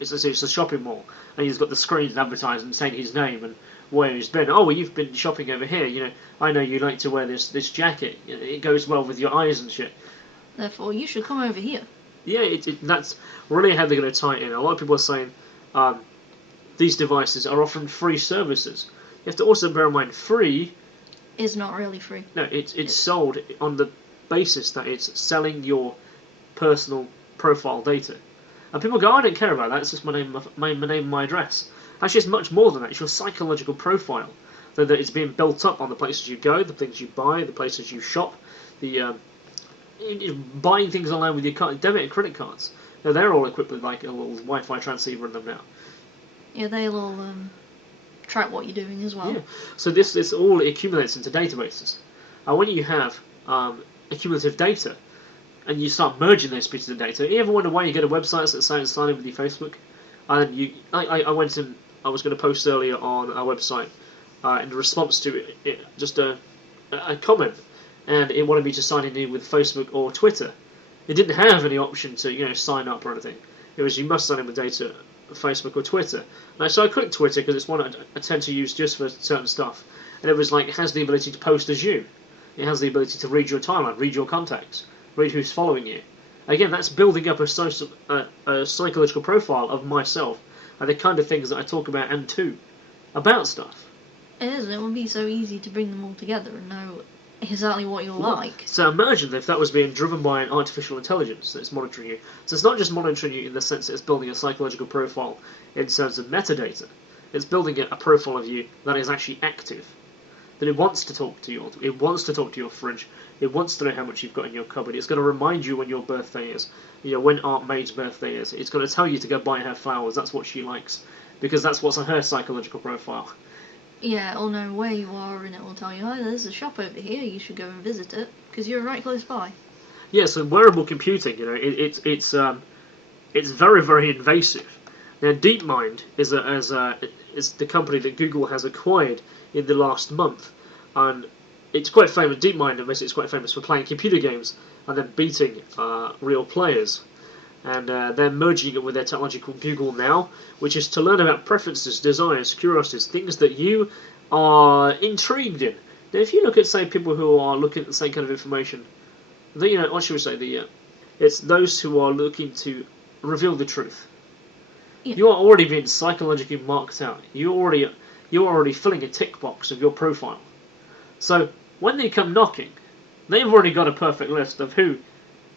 it's a shopping mall, and he's got the screens advertising saying his name and where he's been. Oh, well, you've been shopping over here. I know you like to wear this jacket. It goes well with your eyes and shit. Therefore, you should come over here. Yeah, that's really how they're going to tie it in. A lot of people are saying these devices are offering free services. You have to also bear in mind, free is not really free. No, it's sold on the basis that it's selling your personal profile data. And people go, I don't care about that, it's just my name and my address. Actually, it's much more than that. It's your psychological profile. That it's being built up on the places you go, the things you buy, the places you shop, buying things online with your debit and credit cards. They're all equipped with like a little Wi-Fi transceiver in them now. Yeah, they'll all track what you're doing as well. Yeah. So this all accumulates into databases. And when you have accumulative data, and you start merging those pieces of data, you ever wonder why you go to websites that say sign in with your Facebook? And I went and I was going to post earlier on our website in response to just a comment, and it wanted me to sign in with Facebook or Twitter. It didn't have any option to sign up or anything. It was you must sign in with data, Facebook or Twitter. And so I clicked Twitter because it's one I tend to use just for certain stuff. And it was like it has the ability to post as you. It has the ability to read your timeline, read your contacts, read who's following you. Again, that's building up a psychological profile of myself and the kind of things that I talk about and to about stuff. It is, and it would be so easy to bring them all together and know exactly what you're like. So imagine if that was being driven by an artificial intelligence that's monitoring you. So it's not just monitoring you in the sense that it's building a psychological profile in terms of metadata. It's building a profile of you that is actually active. That it wants to talk to you. It wants to talk to your fridge. It wants to know how much you've got in your cupboard. It's going to remind you when your birthday is. When Aunt May's birthday is. It's going to tell you to go buy her flowers. That's what she likes. Because that's what's on her psychological profile. Yeah, it'll know where you are and it will tell you, oh, there's a shop over here, you should go and visit it, because you're right close by. Yeah, so wearable computing, it's very, very invasive. Now, DeepMind is the company that Google has acquired in the last month, and it's quite famous. DeepMind, basically, is quite famous for playing computer games and then beating real players. And they're merging it with their technology called Google Now, which is to learn about preferences, desires, curiosities, things that you are intrigued in. Now, if you look at, say, people who are looking at the same kind of information, what should we say? It's those who are looking to reveal the truth. Yeah. You are already being psychologically marked out. You're already filling a tick box of your profile. So when they come knocking, they've already got a perfect list of who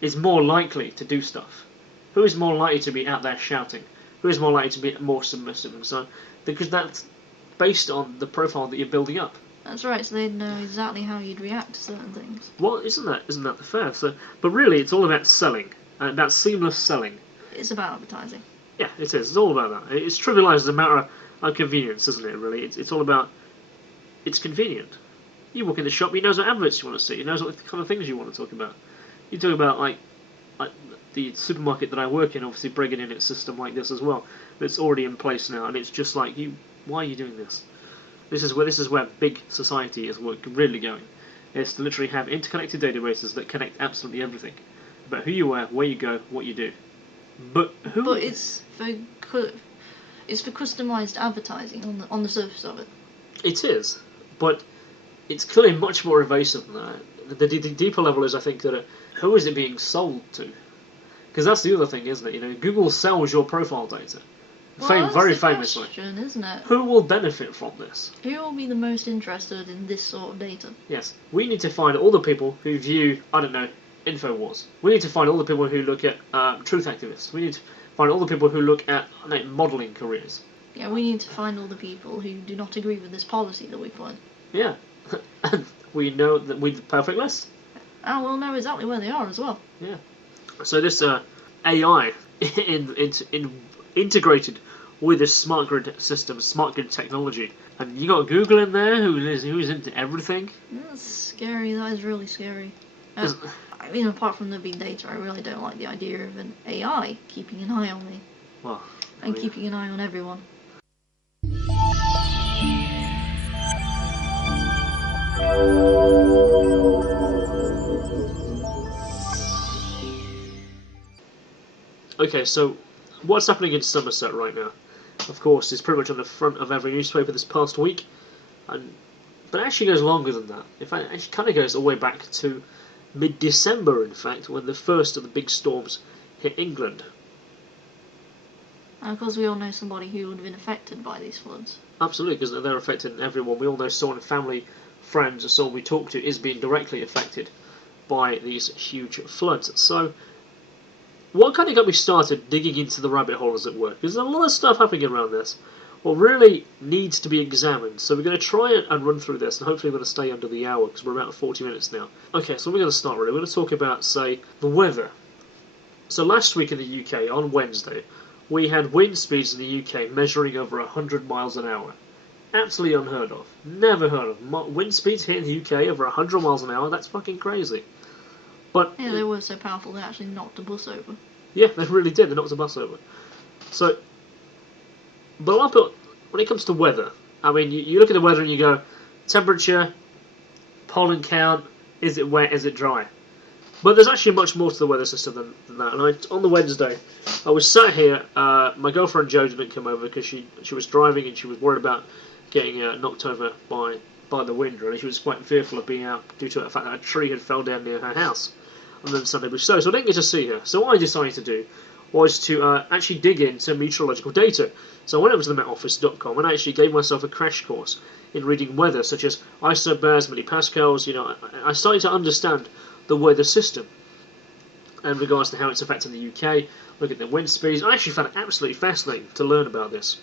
is more likely to do stuff. Who is more likely to be out there shouting? Who is more likely to be more submissive and so on? Because that's based on the profile that you're building up. That's right, so they'd know exactly how you'd react to certain things. Well, isn't that the fair? But really, it's all about selling, and about seamless selling. It's about advertising. Yeah, it is. It's all about that. It's trivialised as a matter of convenience, isn't it? Really, it's all about. It's convenient. You walk in the shop, he knows what adverts you want to see. He knows what kind of things you want to talk about. You talk about like the supermarket that I work in, obviously bringing in its system like this as well. It's already in place now, and it's just like why are you doing this? This is where big society is really going. It's to literally have interconnected databases that connect absolutely everything about who you are, where you go, what you do. But it's for customized advertising on the surface of it. It is, but it's clearly much more evasive than that. The deeper level is, I think, that who is it being sold to? Because that's the other thing, isn't it? Google sells your profile data. Well, very famously. Question, isn't it? Who will benefit from this? Who will be the most interested in this sort of data? Yes. We need to find all the people who view, I don't know, InfoWars. We need to find all the people who look at truth activists. We need to find all the people who look at modelling careers. Yeah, we need to find all the people who do not agree with this policy that we put. Yeah. And we know that with the perfect list. And we'll know exactly where they are as well. Yeah. So this AI integrated with this smart grid system, smart grid technology, and you got Google in there who's into everything. That's scary. That is really scary. I mean, apart from the big data, I really don't like the idea of an AI keeping an eye on me. Well, and keeping an eye on everyone. Okay, so what's happening in Somerset right now? Of course, it's pretty much on the front of every newspaper this past week, but it actually goes longer than that. In fact, it kind of goes all the way back to mid-December, in fact, when the first of the big storms hit England. And of course, we all know somebody who would have been affected by these floods. Absolutely, because they're affecting everyone. We all know someone, family, friends, or someone we talk to is being directly affected by these huge floods. So, what kind of got me started digging into the rabbit hole, as it were? Because there's a lot of stuff happening around this. What really needs to be examined. So we're going to try and run through this, and hopefully we're going to stay under the hour, because we're about 40 minutes now. Okay, so we're going to start really. We're going to talk about, say, the weather. So last week in the UK, on Wednesday, we had wind speeds in the UK measuring over 100 miles an hour. Absolutely unheard of. Never heard of. Wind speeds here in the UK over 100 miles an hour, that's fucking crazy. But yeah, they were so powerful they actually knocked a bus over. Yeah, they really did. They knocked a bus over. So, but when it comes to weather, I mean, you look at the weather and you go, temperature, pollen count, is it wet, is it dry? But there's actually much more to the weather system than that. And on the Wednesday, I was sat here, my girlfriend Jo didn't come over because she was driving and she was worried about getting knocked over by the wind, really. She was quite fearful of being out due to the fact that a tree had fell down near her house. And then Sunday was so I didn't get to see her. So what I decided to do was to actually dig into meteorological data. So I went over to the metoffice.com and actually gave myself a crash course in reading weather, such as isobars, millipascals. I started to understand the weather system in regards to how it's affecting the UK, look at the wind speeds. I actually found it absolutely fascinating to learn about this.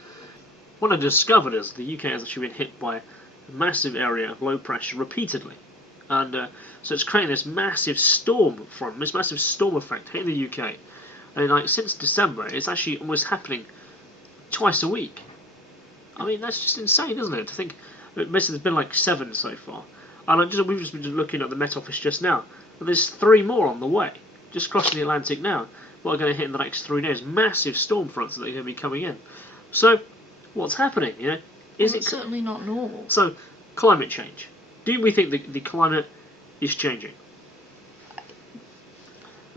What I discovered is the UK has actually been hit by a massive area of low pressure repeatedly. And so it's creating this massive storm front, this massive storm effect here in the UK. And since December, it's actually almost happening twice a week. I mean, that's just insane, isn't it? To think, basically, there's been 7 so far. And we've just been looking at the Met Office just now, and there's 3 more on the way, just crossing the Atlantic now. What are going to hit in the next 3 days? Massive storm fronts that are going to be coming in. So, what's happening? It's certainly not normal. So, climate change. Do we think the climate is changing?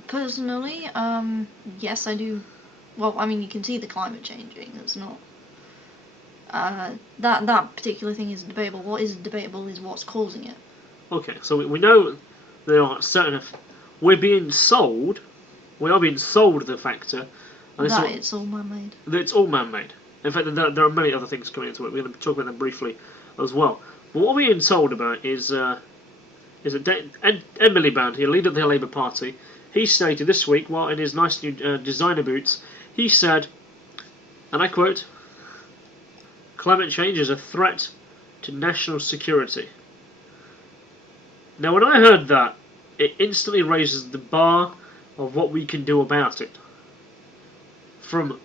Personally, yes, I do. Well, I mean, you can see the climate changing. It's not that particular thing isn't debatable. What is debatable is what's causing it. Okay, so we know there are certain. We are being sold the factor. That it's all man-made. That it's all man-made. In fact, there are many other things coming into it. We're going to talk about them briefly as well. But what we're being told about is Ed Miliband, the leader of the Labour Party. He stated this week, while in his nice new designer boots, he said, and I quote, "Climate change is a threat to national security." Now, when I heard that, it instantly raises the bar of what we can do about it from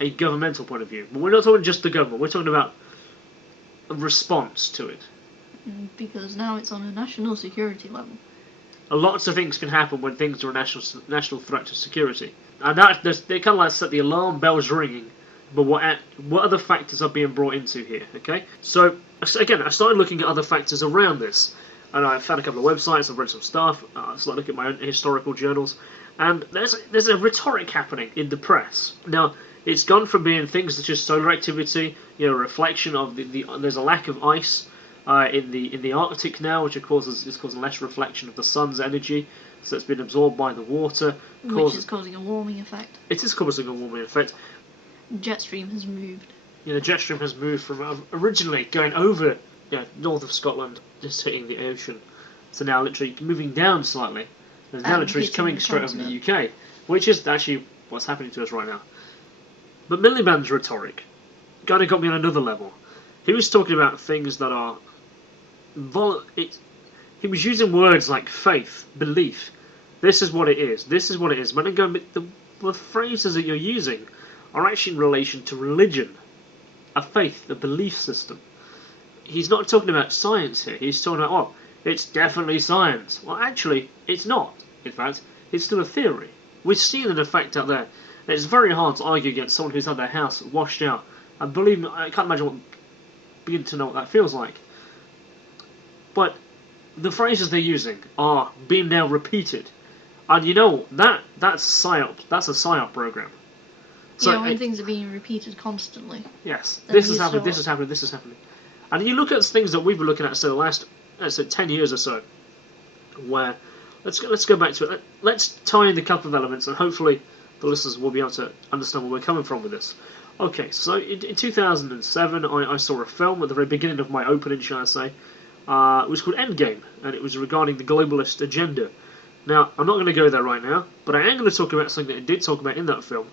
a governmental point of view. But we're not talking just the government, we're talking about a response to it. Because now it's on a national security level. Lots of things can happen when things are a national threat to security. And they kind of set the alarm bells ringing. But what other factors are being brought into here, okay? So, again, I started looking at other factors around this. And I found a couple of websites, I've read some stuff, I started looking at my own historical journals. And there's a rhetoric happening in the press. Now, it's gone from being things such as solar activity, reflection of there's a lack of ice in the Arctic now, which is causing less reflection of the sun's energy, so it's been absorbed by the water, which is causing a warming effect. It is causing a warming effect. Jet stream has moved. The jet stream has moved from originally going over north of Scotland, just hitting the ocean, so now literally moving down slightly. And now literally it's coming straight over the UK, which is actually what's happening to us right now. But Miliband's rhetoric kind of got me on another level. He was talking about things that are He was using words like faith, belief. This is what it is. This is what it is. But then the phrases that you're using are actually in relation to religion, a faith, a belief system. He's not talking about science here. He's talking about, oh, it's definitely science. Well, actually, it's not. In fact, it's still a theory. We've seen an effect out there. It's very hard to argue against someone who's had their house washed out. And believe me, I can't imagine begin to know what that feels like. But the phrases they're using are being now repeated. And you know, that's psyop. That's a psyop program. So yeah, when things are being repeated constantly. Yes, this is happening, this is happening, this is happening. And you look at things that we've been looking at, so the last, let's say, 10 years or so, where, let's go back to it. Let's tie in a couple of elements, and hopefully the listeners will be able to understand where we're coming from with this. Okay, so in 2007, I saw a film at the very beginning of my opening, shall I say. It was called Endgame, and it was regarding the globalist agenda. Now, I'm not going to go there right now, but I am going to talk about something that it did talk about in that film,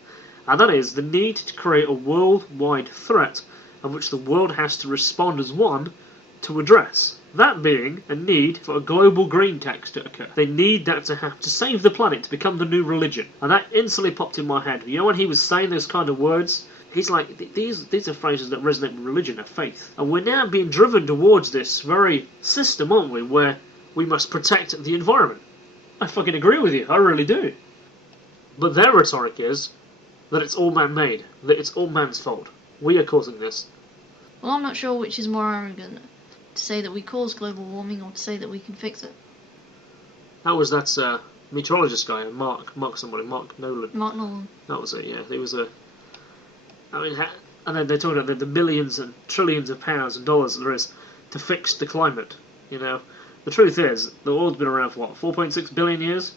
and that is the need to create a worldwide threat of which the world has to respond as one to address. That being a need for a global green tax to occur. They need that to happen to save the planet, to become the new religion. And that instantly popped in my head. You know, when he was saying those kind of words, he's like, these are phrases that resonate with religion and faith. And we're now being driven towards this very system, aren't we, where we must protect the environment. I fucking agree with you, I really do. But their rhetoric is that it's all man-made, that it's all man's fault. We are causing this. Well, I'm not sure which is more arrogant, to say that we cause global warming or to say that we can fix it. That was that meteorologist guy, Mark Nolan. Mark Nolan. That was it, yeah. He was a... I mean, and then they're talking about the millions and trillions of pounds and dollars that there is to fix the climate, you know. The truth is, the world's been around for, what, 4.6 billion years?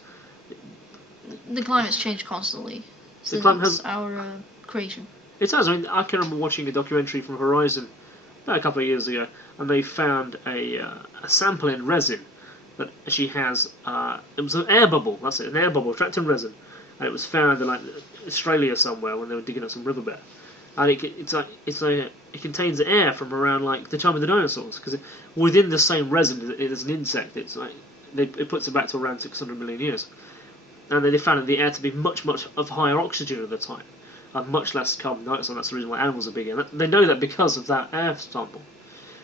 The climate's changed constantly since our creation. It has. I mean, I can remember watching a documentary from Horizon a couple of years ago, and they found a sample in resin that actually has... it was an air bubble, that's it, an air bubble trapped in resin. And it was found in like Australia somewhere when they were digging up some riverbed. And it contains air from around like the time of the dinosaurs, because within the same resin there's an insect. It's like it puts it back to around 600 million years, and then they found the air to be much of higher oxygen at the time, and much less carbon dioxide. That's the reason why animals are big. And they know that because of that air sample.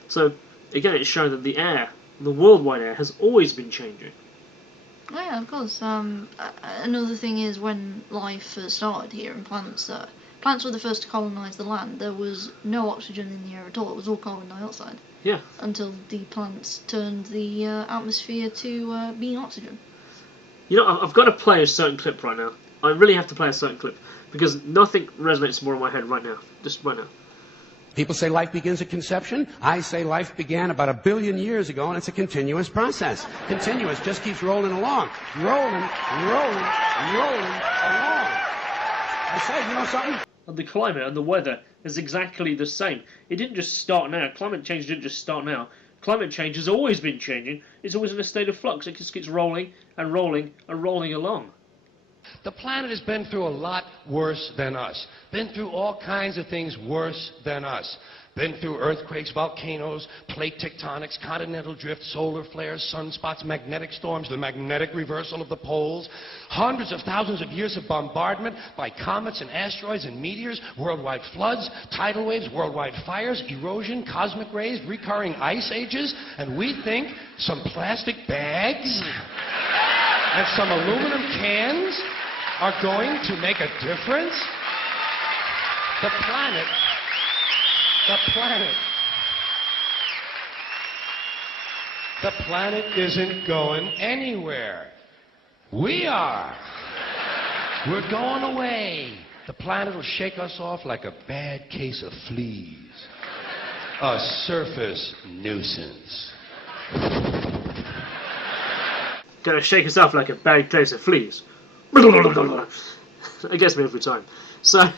So again, it's shown that the air, the worldwide air, has always been changing. Oh yeah, of course. Another thing is when life first started here and plants were the first to colonise the land, there was no oxygen in the air at all. It was all carbon dioxide. Yeah. Until the plants turned the atmosphere to being oxygen. You know, I've got to play a certain clip right now. I really have to play a certain clip, because nothing resonates more in my head right now. Just right now. People say life begins at conception. I say life began about 1 billion years ago, and it's a continuous process. Continuous, just keeps rolling along. Rolling along. I say, you know something? And the climate and the weather is exactly the same. It didn't just start now. Climate change didn't just start now. Climate change has always been changing. It's always in a state of flux. It just keeps rolling and rolling and rolling along. The planet has been through a lot worse than us. Been through all kinds of things worse than us. Been through earthquakes, volcanoes, plate tectonics, continental drift, solar flares, sunspots, magnetic storms, the magnetic reversal of the poles, hundreds of thousands of years of bombardment by comets and asteroids and meteors, worldwide floods, tidal waves, worldwide fires, erosion, cosmic rays, recurring ice ages, and we think some plastic bags and some aluminum cans are going to make a difference? The planet isn't going anywhere. We are. We're going away. The planet will shake us off like a bad case of fleas. A surface nuisance. Gonna shake us off like a bad case of fleas. It gets me every time. So,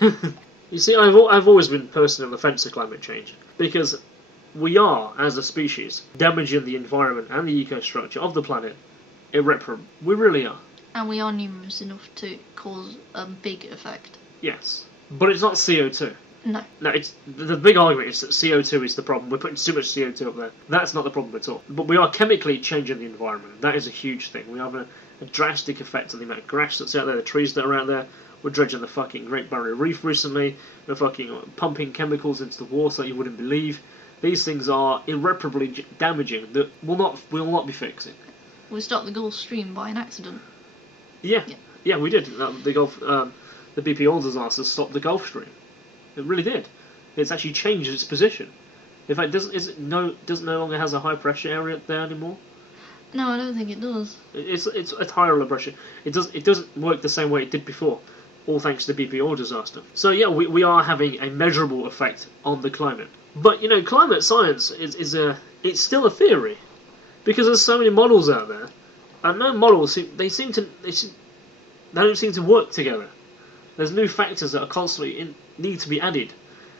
you see, I've always been personally on the fence of climate change, because we are, as a species, damaging the environment and the ecostructure of the planet irreparably. We really are. And we are numerous enough to cause a big effect. Yes. But it's not CO2. No. No, it's the big argument is that CO2 is the problem. We're putting too much CO2 up there. That's not the problem at all. But we are chemically changing the environment. That is a huge thing. We have a drastic effect on the amount of grass that's out there, the trees that are out there. We're dredging the fucking Great Barrier Reef recently. We're fucking pumping chemicals into the water that you wouldn't believe. These things are irreparably damaging that we'll not be fixing. We stopped the Gulf Stream by an accident. Yeah, we did. The BP oil disaster stopped the Gulf Stream. It really did. It's actually changed its position. In fact, doesn't no longer has a high pressure area there anymore. No, I don't think it does. It's higher low pressure. It doesn't work the same way it did before, all thanks to the BP oil disaster. So yeah, we are having a measurable effect on the climate. But climate science it's still a theory, because there's so many models out there, and no models they don't seem to work together. There's new factors that are constantly need to be added,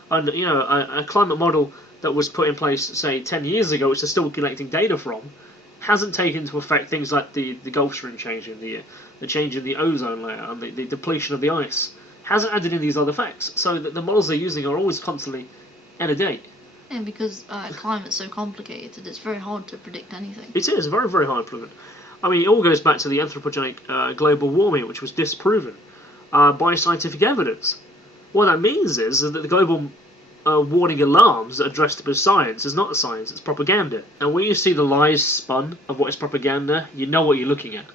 and a climate model that was put in place say 10 years ago, which they're still collecting data from, hasn't taken into effect things like the Gulf Stream changing, the change in the ozone layer, and the depletion of the ice. Hasn't added in these other facts, so that the models they're using are always constantly out of date. And because climate's so complicated, it's very hard to predict anything. It is very, very hard to predict. I mean, it all goes back to the anthropogenic global warming, which was disproven by scientific evidence. What that means is that the global warning alarms that are dressed up as science is not science, it's propaganda. And when you see the lies spun of what is propaganda, you know what you're looking at.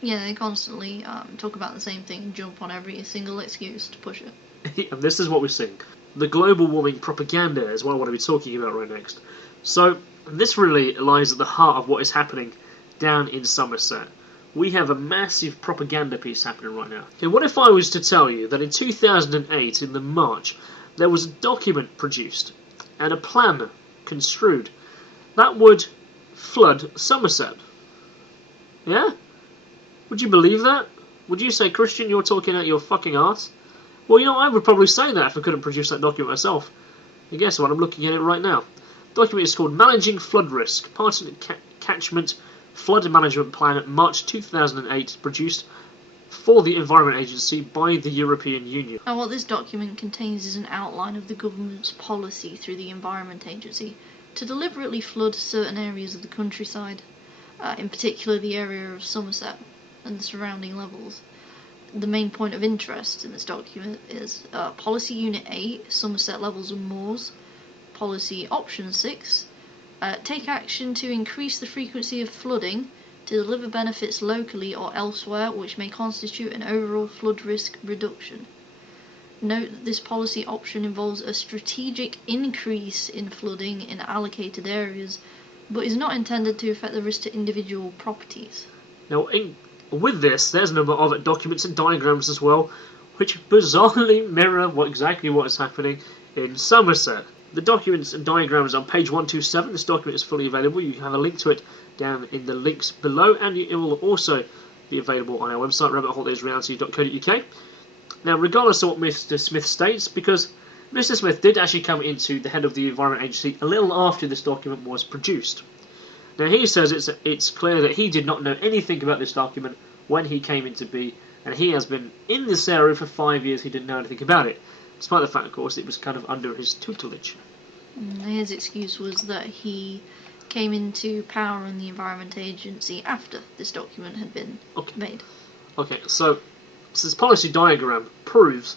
Yeah, they constantly talk about the same thing and jump on every single excuse to push it. And this is what we're seeing. The global warming propaganda is what I want to be talking about right next. So, this really lies at the heart of what is happening down in Somerset. We have a massive propaganda piece happening right now. Okay, what if I was to tell you that in 2008, in the March, there was a document produced and a plan construed that would flood Somerset? Yeah? Would you believe that? Would you say, Kristian, you're talking out your fucking arse? Well, I would probably say that if I couldn't produce that document myself. And guess what? I'm looking at it right now. The document is called Managing Flood Risk, Pertinent Catchment Flood Management Plan, March 2008, produced for the Environment Agency by the European Union. And what this document contains is an outline of the government's policy through the Environment Agency to deliberately flood certain areas of the countryside, in particular the area of Somerset and the surrounding levels. The main point of interest in this document is Policy Unit 8, Somerset Levels and Moors, Policy Option 6, take action to increase the frequency of flooding to deliver benefits locally or elsewhere which may constitute an overall flood risk reduction. Note that this policy option involves a strategic increase in flooding in allocated areas, but is not intended to affect the risk to individual properties. Now, with this, there's a number of documents and diagrams as well, which bizarrely mirror exactly what is happening in Somerset. The documents and diagrams on page 127. This document is fully available. You can have a link to it down in the links below, and it will also be available on our website, rabbitholeisreality.co.uk. Now, regardless of what Mr. Smith states, because Mr. Smith did actually come into the head of the Environment Agency a little after this document was produced. Now, he says it's clear that he did not know anything about this document when he came into be, and he has been in this area for 5 years. He didn't know anything about it, despite the fact, of course, it was kind of under his tutelage. His excuse was that he came into power in the Environment Agency after this document had been made. Okay, so this policy diagram proves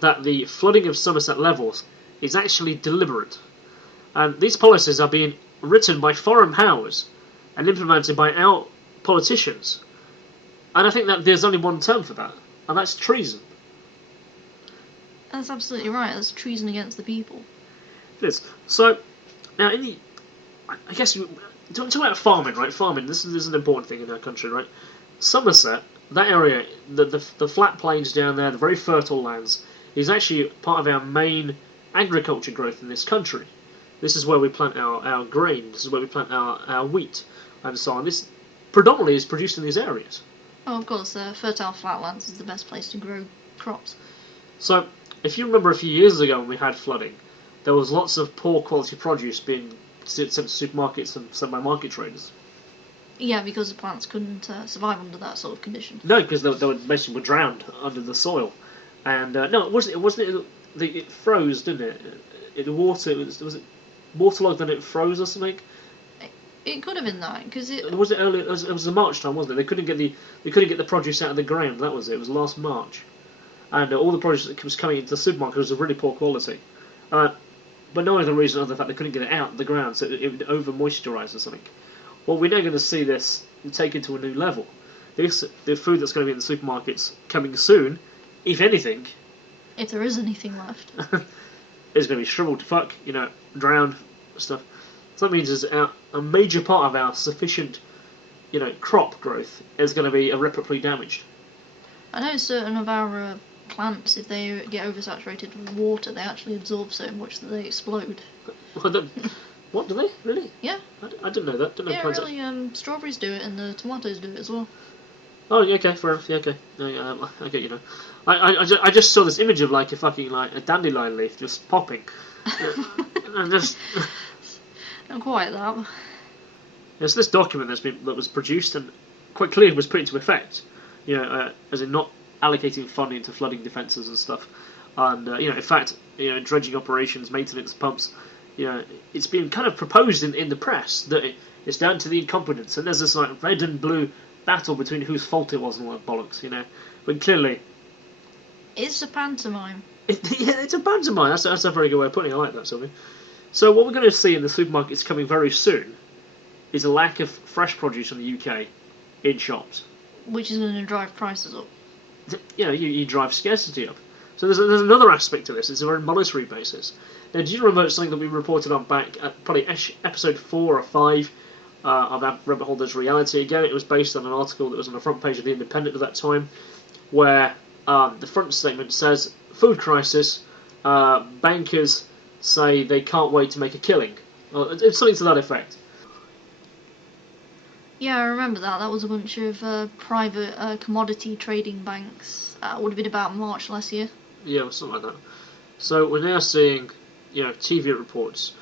that the flooding of Somerset levels is actually deliberate, and these policies are being written by foreign powers and implemented by our politicians. And I think that there's only one term for that, and that's treason. That's absolutely right. That's treason against the people. It is. So, now I guess talk about farming, right? Farming. This is an important thing in our country, right? Somerset, that area, the flat plains down there, the very fertile lands, is actually part of our main agriculture growth in this country. This is where we plant our grain. This is where we plant our wheat, and so on. This predominantly is produced in these areas. Oh, of course, fertile flatlands is the best place to grow crops. So, if you remember a few years ago when we had flooding, there was lots of poor quality produce being sent to supermarkets and sold by market traders. Yeah, because the plants couldn't survive under that sort of condition. No, because they were basically drowned under the soil. And no, it wasn't. it froze, didn't it? The water was it waterlogged and it froze or something? It could have been that because it Was it early? It was the March time, wasn't it? They couldn't get the produce out of the ground. That was it. It was last March, and all the produce that was coming into the supermarket was of really poor quality. But no other reason other than the fact they couldn't get it out of the ground, so it would over moisturise or something. Well, we're now going to see this taken to a new level. The food that's going to be in the supermarkets coming soon, if anything, if there is anything left, is going to be shriveled to fuck, drowned stuff. So that means a major part of our sufficient, crop growth is going to be irreparably damaged. I know certain of our plants, if they get oversaturated with water, they actually absorb so much that they explode. What, do they? Really? Yeah. I didn't know that. Yeah, really, strawberries do it and the tomatoes do it as well. Oh, yeah, okay, fair enough. Yeah, okay. I get I just saw this image of a fucking a dandelion leaf just popping, and just. Not quite that. Yeah, so this document that was produced and quite clearly was put into effect, as in not allocating funding to flooding defences and stuff, and in fact, dredging operations, maintenance pumps, it's been kind of proposed in the press that it's down to the incompetence, and there's this red and blue battle between whose fault it was and all that bollocks, but clearly it's a pantomime. It's a pantomime. That's a very good way of putting it. I like that, Sylvie. So what we're going to see in the supermarkets coming very soon is a lack of fresh produce in the UK in shops. Which is going to drive prices up. You drive scarcity up. So there's another aspect to this. It's a very monetary basis. Now, do you remember something that we reported on back at probably episode 4 or 5 of our Rabbit Holders Reality? Again, it was based on an article that was on the front page of The Independent at that time, where the front statement says, food crisis, bankers say they can't wait to make a killing. Well, it's something to that effect. Yeah, I remember that. That was a bunch of private commodity trading banks. Would have been about March last year. Yeah, something like that. So we're now seeing, TV reports,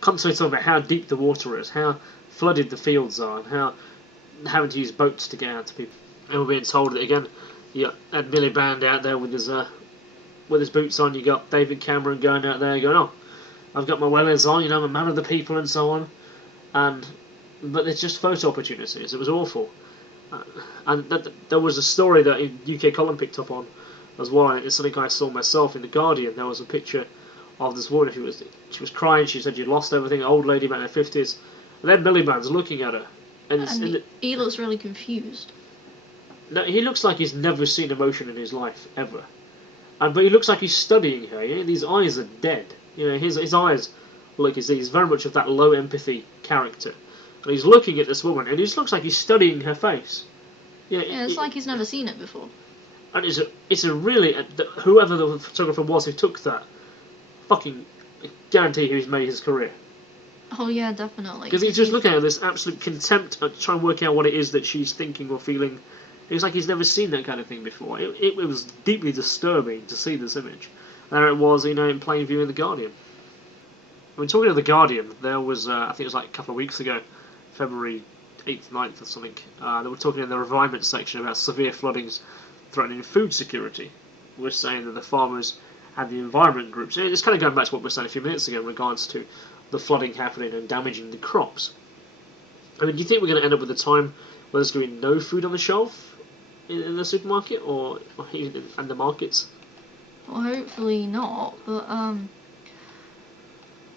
constantly talking about how deep the water is, how flooded the fields are, and how having to use boats to get out to people. And we're being told that again, had Miliband out there with his boots on. You got David Cameron going out there going, I've got my wellies on, I'm a man of the people and so on, but it's just photo opportunities. It was awful, and there was a story that UK Column picked up on as well. And it's something I saw myself in the Guardian. There was a picture of this woman she was crying. She said she'd lost everything. An old lady about in her 50s, and then Miliband's looking at her, and he looks really confused. No, he looks like he's never seen emotion in his life ever. But he looks like he's studying her. These eyes are dead. His eyes look as he's very much of that low empathy character. And he's looking at this woman, and he just looks like he's studying her face. It's like he's never seen it before. And it's a really whoever the photographer was who took that, fucking guarantee he's made his career. Oh yeah, definitely. Because he's just looking at her with this absolute contempt, trying to work out what it is that she's thinking or feeling. It's like he's never seen that kind of thing before. It was deeply disturbing to see this image. There it was, in plain view in The Guardian. I mean, talking of The Guardian, there was, I think it was a couple of weeks ago, February 8th, 9th or something, they were talking in the environment section about severe floodings threatening food security. We're saying that the farmers and the environment groups, it's kind of going back to what we were saying a few minutes ago in regards to the flooding happening and damaging the crops. I mean, do you think we're going to end up with a time where there's going to be no food on the shelf in the supermarket or even in the markets? Well, hopefully not, but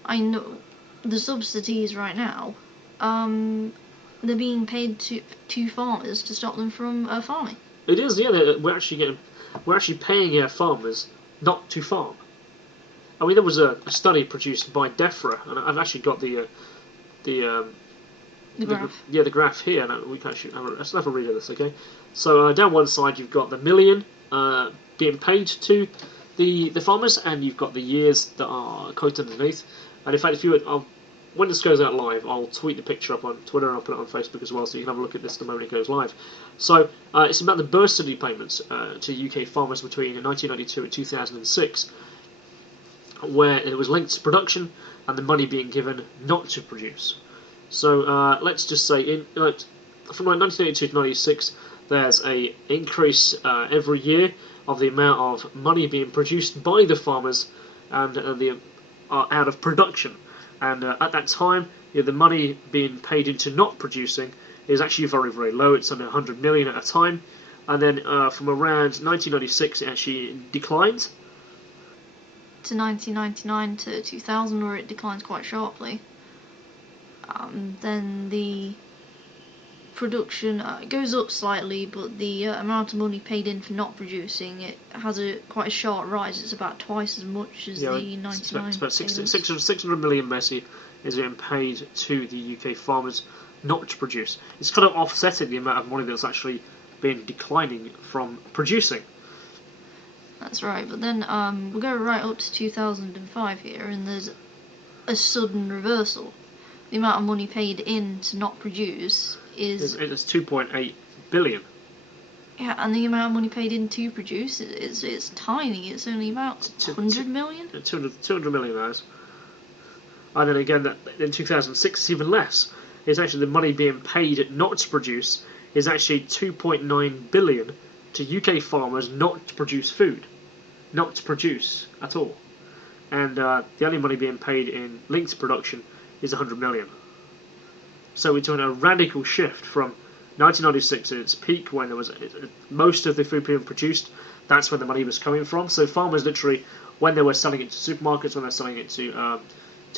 I know the subsidies right now, they're being paid to farmers to stop them from farming. It is, yeah. We're actually paying our farmers not to farm. I mean, there was a study produced by DEFRA, and I've actually got the graph. The graph here. No, we can actually let's have a read of this, okay? So down one side you've got the million being paid to the farmers, and you've got the years that are quoted underneath. And in fact, when this goes out live, I'll tweet the picture up on Twitter and I'll put it on Facebook as well, so you can have a look at this the moment it goes live. So it's about the bursary payments to UK farmers between 1992 and 2006, where it was linked to production and the money being given not to produce. So let's just say from 1982 to 96, there's a increase every year, of the amount of money being produced by the farmers and out of production. And at that time, the money being paid into not producing is actually very, very low. It's under 100 million at a time. And then from around 1996, it actually declines to 1999 to 2000, where it declines quite sharply. Then the production goes up slightly, but the amount of money paid in for not producing, it has quite a sharp rise. It's about twice as much as the 99. It's about 600 million Messi is being paid to the UK farmers not to produce. It's kind of offsetting the amount of money that's actually been declining from producing. That's right, but then we'll go right up to 2005 here, and there's a sudden reversal. The amount of money paid in to not produce is... It's 2.8 billion. Yeah, and the amount of money paid in to produce is tiny. It's only about 100 million? 200 million, that is. And then again, in 2006, it's even less. It's actually the money being paid not to produce is actually 2.9 billion to UK farmers not to produce food. Not to produce at all. And the only money being paid in linked to production is 100 million. So we're doing a radical shift from 1996 at its peak, when there was most of the food being produced. That's where the money was coming from. So farmers literally, when they were selling it to supermarkets, when they were selling it to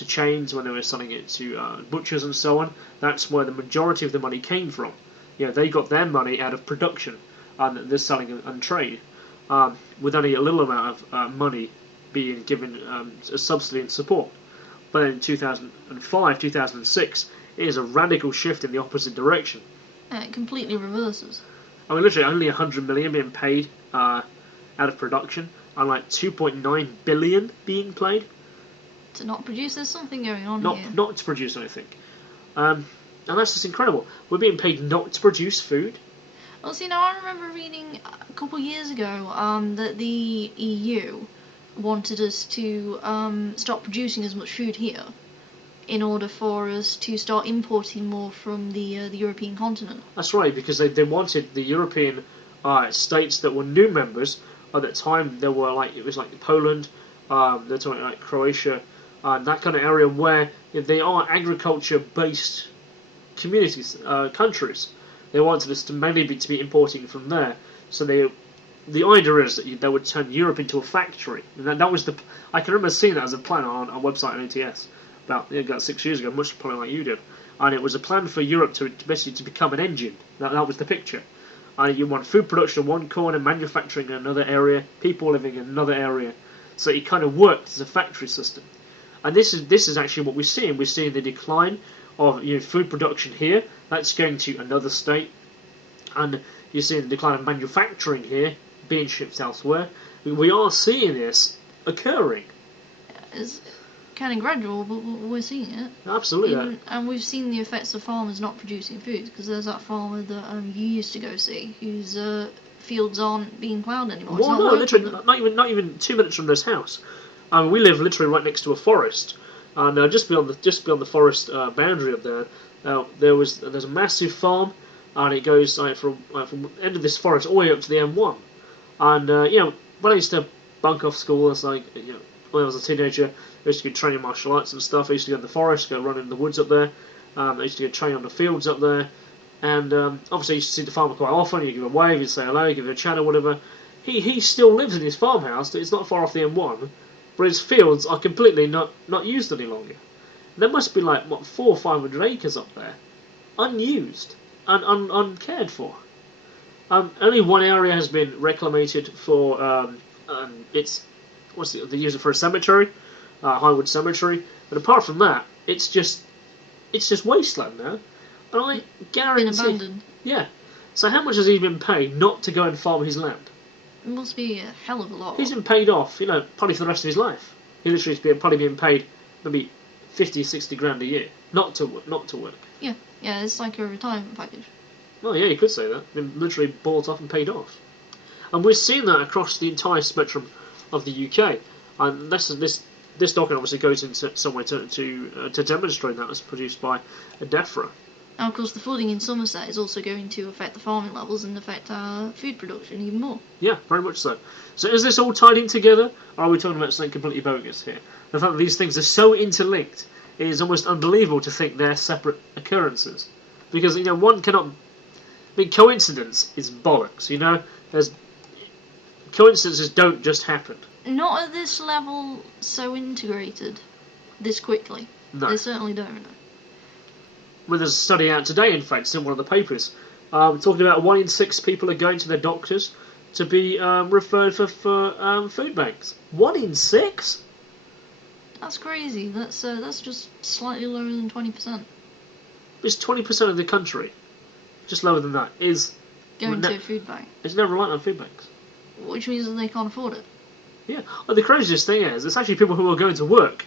chains, when they were selling it to butchers and so on, that's where the majority of the money came from. They got their money out of production and the selling and trade, with only a little amount of money being given as subsidy and support. But in 2005, 2006, it is a radical shift in the opposite direction. It completely reverses. I mean, literally only 100 million being paid out of production, and like 2.9 billion being paid to not produce. There's something going on here. Not to produce anything. And that's just incredible. We're being paid not to produce food. Well, see, now I remember reading a couple of years ago that the EU wanted us to stop producing as much food here in order for us to start importing more from the European continent. That's right, because they wanted the European states that were new members. At that time, there were it was like Poland, they're talking like Croatia, that kind of area where they are agriculture-based communities, countries. They wanted us to mainly be importing from there. So the idea is that they would turn Europe into a factory. And that was I can remember seeing that as a plan on a website on ATS about 6 years ago, much probably like you did. And it was a plan for Europe to basically to become an engine. That was the picture. And you want food production in one corner, manufacturing in another area, people living in another area. So it kind of worked as a factory system. And this is actually what we're seeing. We're seeing the decline of food production here. That's going to another state. And you're seeing the decline of manufacturing here, being shipped elsewhere. We are seeing this occurring. It's kind of gradual, but we're seeing it. Absolutely. And we've seen the effects of farmers not producing food, because there's that farmer that you used to go see, whose fields aren't being ploughed anymore. Well, no, literally, not even 2 minutes from this house. We live literally right next to a forest, and just beyond the forest boundary up there, there's a massive farm, and it goes from the end of this forest all the way up to the M1. And when I used to bunk off school, it's when I was a teenager, I used to go training martial arts and stuff. I used to go in the forest, go run in the woods up there. I used to go train on the fields up there, and obviously I used to see the farmer quite often. You give him a wave, you say hello, you give him a chat or whatever. He still lives in his farmhouse. It's not far off the M1, but his fields are completely not used any longer. There must be 400 or 500 acres up there, unused and uncared for. Only one area has been reclamated for they use it for a cemetery, Highwood Cemetery. But apart from that, it's just wasteland now. And I guarantee, been abandoned. Yeah. So how much has he been paid not to go and farm his land? It must be a hell of a lot. He's been paid off, probably for the rest of his life. He literally is probably being paid maybe 50, 60 grand a year not to work. Yeah, it's like a retirement package. Well, yeah, you could say that. Been literally bought off and paid off. And we're seeing that across the entire spectrum of the UK. And this document obviously goes into somewhere to demonstrate that. It's produced by DEFRA. Now, of course, the flooding in Somerset is also going to affect the farming levels and affect our food production even more. Yeah, very much so. So is this all tied in together, or are we talking about something completely bogus here? The fact that these things are so interlinked, it is almost unbelievable to think they're separate occurrences. Because, one cannot... coincidence is bollocks, coincidences don't just happen. Not at this level, so integrated, this quickly. No. They certainly don't. Well, there's a study out today, in fact, in one of the papers, talking about 1 in 6 people are going to their doctors to be referred for food banks. 1 in 6? That's crazy. That's just slightly lower than 20%. It's 20% of the country, just lower than that, is Going to a food bank. It's never reliant on food banks. Which means that they can't afford it. Yeah. Well, the craziest thing is, it's actually people who are going to work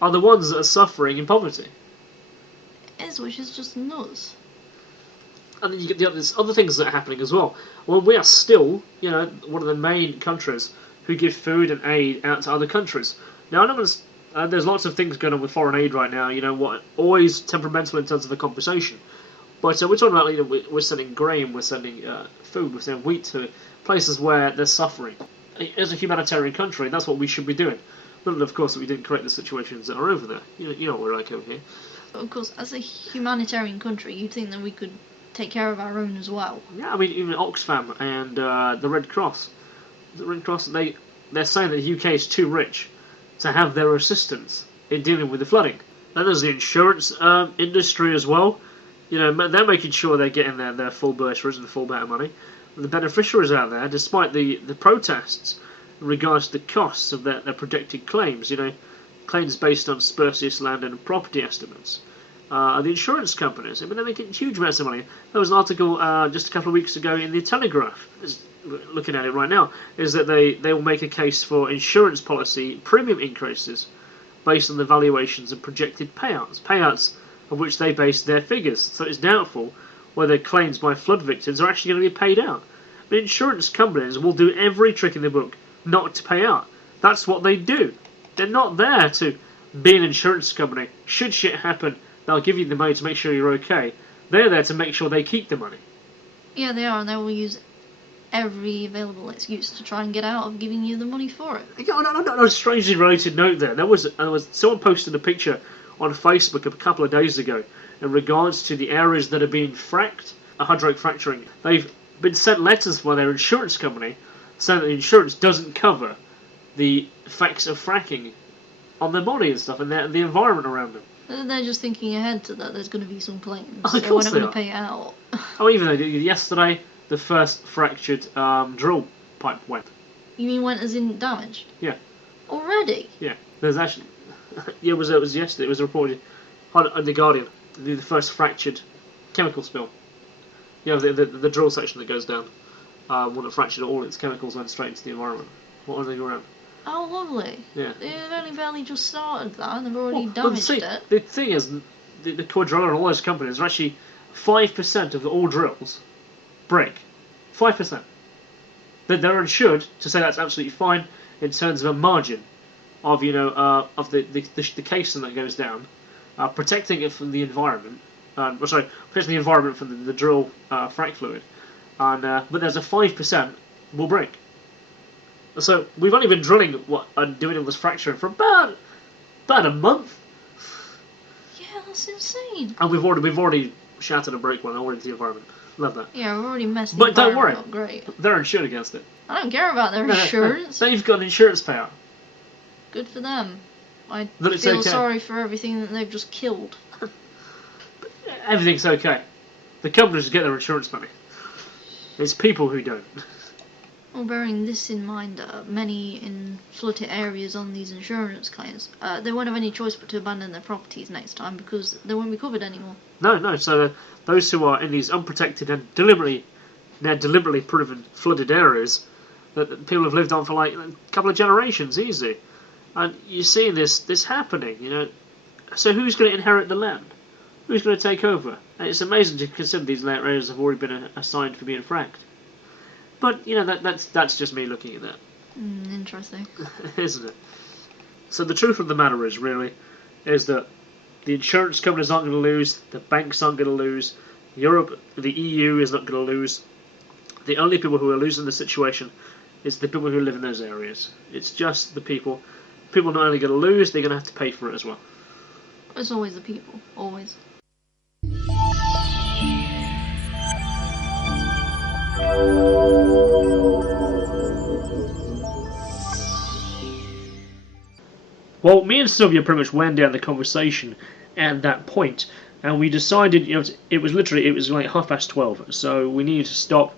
are the ones that are suffering in poverty. Which is just nuts. And then you get there's other things that are happening as well. Well, we are still, one of the main countries who give food and aid out to other countries. Now, I know there's lots of things going on with foreign aid right now, always temperamental in terms of the conversation. But we're talking about, we're sending grain, we're sending food, we're sending wheat to places where they're suffering. As a humanitarian country, that's what we should be doing. But of course, we didn't create the situations that are over there. You know what we're like over here. Of course, as a humanitarian country, you'd think that we could take care of our own as well. Yeah, I mean, even Oxfam and the Red Cross. The Red Cross, they're saying that the UK is too rich to have their assistance in dealing with the flooding. Then there's the insurance industry as well. They're making sure they're getting their full bursaries and the full amount of money. And the beneficiaries out there, despite the protests in regards to the costs of their projected claims, claims based on spurious land and property estimates. The insurance companies, they're making huge amounts of money. There was an article just a couple of weeks ago in the Telegraph, looking at it right now, is that they will make a case for insurance policy premium increases based on the valuations and projected payouts of which they base their figures. So it's doubtful whether claims by flood victims are actually going to be paid out. But insurance companies will do every trick in the book not to pay out. That's what they do. They're not there to be an insurance company. Should shit happen, they'll give you the money to make sure you're okay. They're there to make sure they keep the money. Yeah, they are, and they will use every available excuse to try and get out of giving you the money for it. On a strangely related note there was someone posted a picture on Facebook a couple of days ago in regards to the areas that are being fracked, hydraulic fracturing. They've been sent letters by their insurance company saying that the insurance doesn't cover the effects of fracking on their body and stuff and the environment around them. They're just thinking ahead to that there's going to be some claims, Of so course we're not they going are. to pay it out. Oh, even though yesterday the first fractured drill pipe went. You mean went as in damaged? Yeah. Already? Yeah. There's actually... yeah, it was yesterday. It was reported on The Guardian. The first fractured chemical spill. The drill section that goes down. When it fractured, all its chemicals went straight into the environment. What are they around? Oh, lovely. Yeah. They've only barely just started that, and they've already damaged it. The thing is, the Quadrilla and all those companies are actually 5% of all drills break. 5%. They're insured to say that's absolutely fine in terms of a margin of of the casing that goes down, protecting it from the environment. Protecting the environment from the drill frac fluid. And but there's a 5% will break. So we've only been drilling and doing all this fracturing for about a month. Yeah, that's insane. And we've already shattered and break one already into the environment. Love that. Yeah, we've already messed the But don't worry, environment up. Great. they're insured against it. I don't care about their insurance. They've got an insurance payout. Good for them. I That it's feel okay. sorry for everything that they've just killed. Everything's okay. The companies get their insurance money. It's people who don't. Well, bearing this in mind, many in flooded areas on these insurance claims, they won't have any choice but to abandon their properties next time because they won't be covered anymore. No. So those who are in these unprotected and deliberately proven flooded areas that people have lived on for like a couple of generations, easy. And you're seeing this happening, So who's going to inherit the land? Who's going to take over? And it's amazing to consider these areas have already been assigned for being fracked. But that's just me looking at that. Interesting. Isn't it? So the truth of the matter is that The insurance companies aren't going to lose. The banks aren't going to lose. Europe, the EU is not going to lose. The only people who are losing the situation is the people who live in those areas. It's just the people. People are not only going to lose, they're going to have to pay for it as well. It's always the people. Always. Well, me and Sylvia pretty much went down the conversation at that point, and we decided, it was like 12:30, so we needed to stop.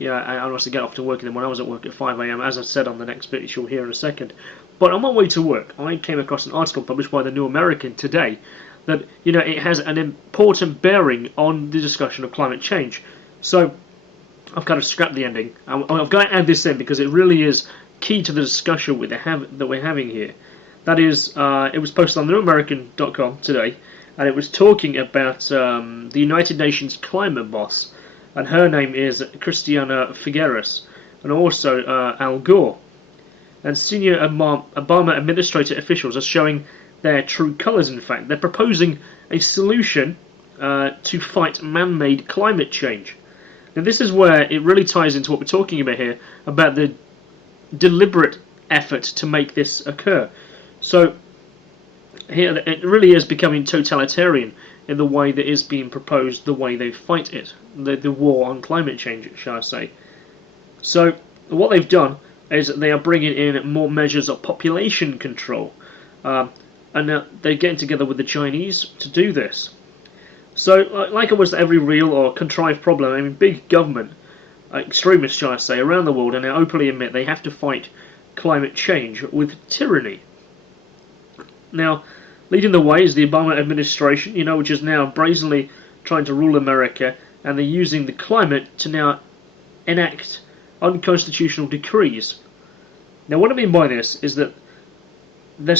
I was to get off to work, and then when I was at work at 5 a.m, as I said on the next bit, you'll hear in a second. But on my way to work, I came across an article published by the New American today that, it has an important bearing on the discussion of climate change. So I've kind of scrapped the ending. I've got to add this in because it really is key to the discussion that we're having here. That is, it was posted on neuro-behavioral.com today, and it was talking about the United Nations climate boss, and her name is Kristian Figueres, and also Al Gore. And senior Obama administrator officials are showing their true colours, in fact. They're proposing a solution to fight man-made climate change. Now this is where it really ties into what we're talking about here, about the deliberate effort to make this occur. So here it really is becoming totalitarian in the way that is being proposed, the way they fight it, the war on climate change, shall I say. So what they've done is that they are bringing in more measures of population control, and they're getting together with the Chinese to do this. So like almost every real or contrived problem, I mean, big government, extremists, shall I say, around the world, and they openly admit they have to fight climate change with tyranny. Now, leading the way is the Obama administration, which is now brazenly trying to rule America, and they're using the climate to now enact unconstitutional decrees. Now, what I mean by this is that they're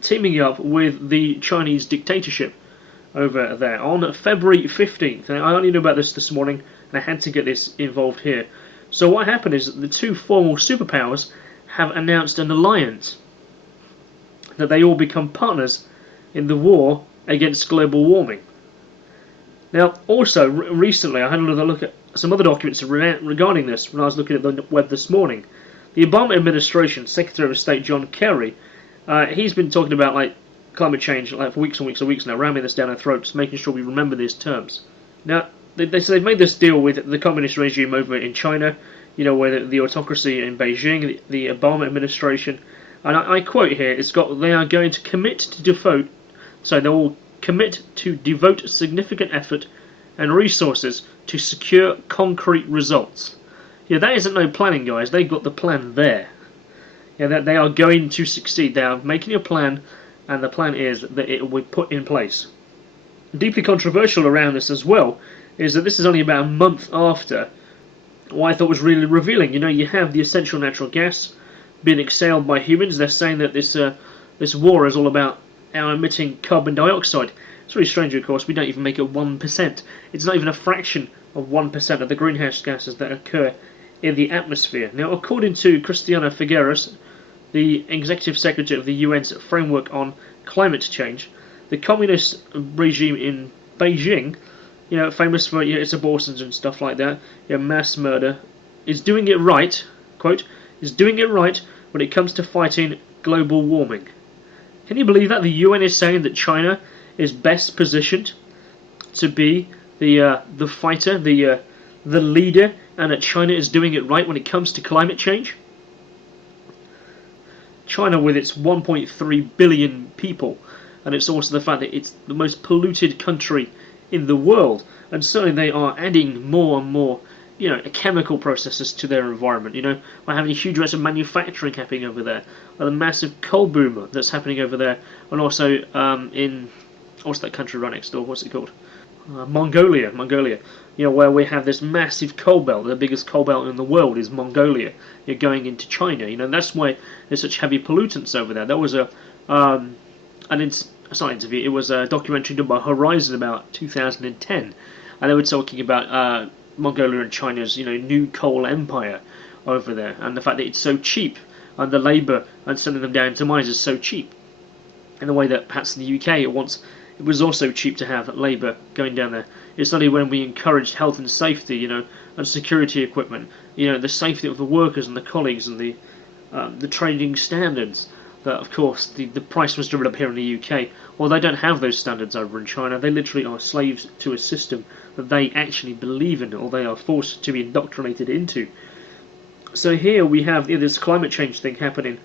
teaming up with the Chinese dictatorship over there on February 15th. And I only knew about this morning, and I had to get this involved here. So what happened is that the two formal superpowers have announced an alliance, that they all become partners in the war against global warming. Now, also, recently I had another look at some other documents regarding this when I was looking at the web this morning. The Obama administration, Secretary of State John Kerry, he's been talking about climate change for weeks and weeks and weeks now, ramming this down our throats, making sure we remember these terms. Now, so they've made this deal with the communist regime over in China, where the autocracy in Beijing, the Obama administration. And I quote here, they are going to commit to they will commit to devote significant effort and resources to secure concrete results. That isn't no planning, guys. They've got the plan there. That they are going to succeed. They are making a plan, and the plan is that it will be put in place. Deeply controversial around this as well is that this is only about a month after what I thought was really revealing. You have the essential natural gas being exhaled by humans. They're saying that this war is all about our emitting carbon dioxide. It's really strange, of course. We don't even make it 1%. It's not even a fraction of 1% of the greenhouse gases that occur in the atmosphere. Now, according to Kristian Figueres, the Executive Secretary of the UN's Framework on Climate Change, the communist regime in Beijing, famous for its abortions and stuff like that, mass murder, is doing it right, quote, is doing it right when it comes to fighting global warming. Can you believe that? The UN is saying that China is best positioned to be the fighter, the leader, and that China is doing it right when it comes to climate change? China, with its 1.3 billion people, and it's also the fact that it's the most polluted country in the world, and certainly they are adding more and more chemical processes to their environment. By having huge rates of manufacturing happening over there, by the massive coal boom that's happening over there, and also in what's that country right next door? What's it called? Mongolia. Where we have this massive coal belt. The biggest coal belt in the world is Mongolia. You're going into China. That's why there's such heavy pollutants over there. That was it's not an interview. It was a documentary done by Horizon about 2010, and they were talking about Mongolia and China's new coal empire over there, and the fact that it's so cheap, and the labour and sending them down to mines is so cheap. In the way that perhaps in the UK, once it was also cheap to have Labour going down there. It's only when we encouraged health and safety, and security equipment, the safety of the workers and the colleagues and the trading standards, that of course the price was driven up here in the UK. Well, they don't have those standards over in China. They literally are slaves to a system that they actually believe in, or they are forced to be indoctrinated into. So here we have this climate change thing happening,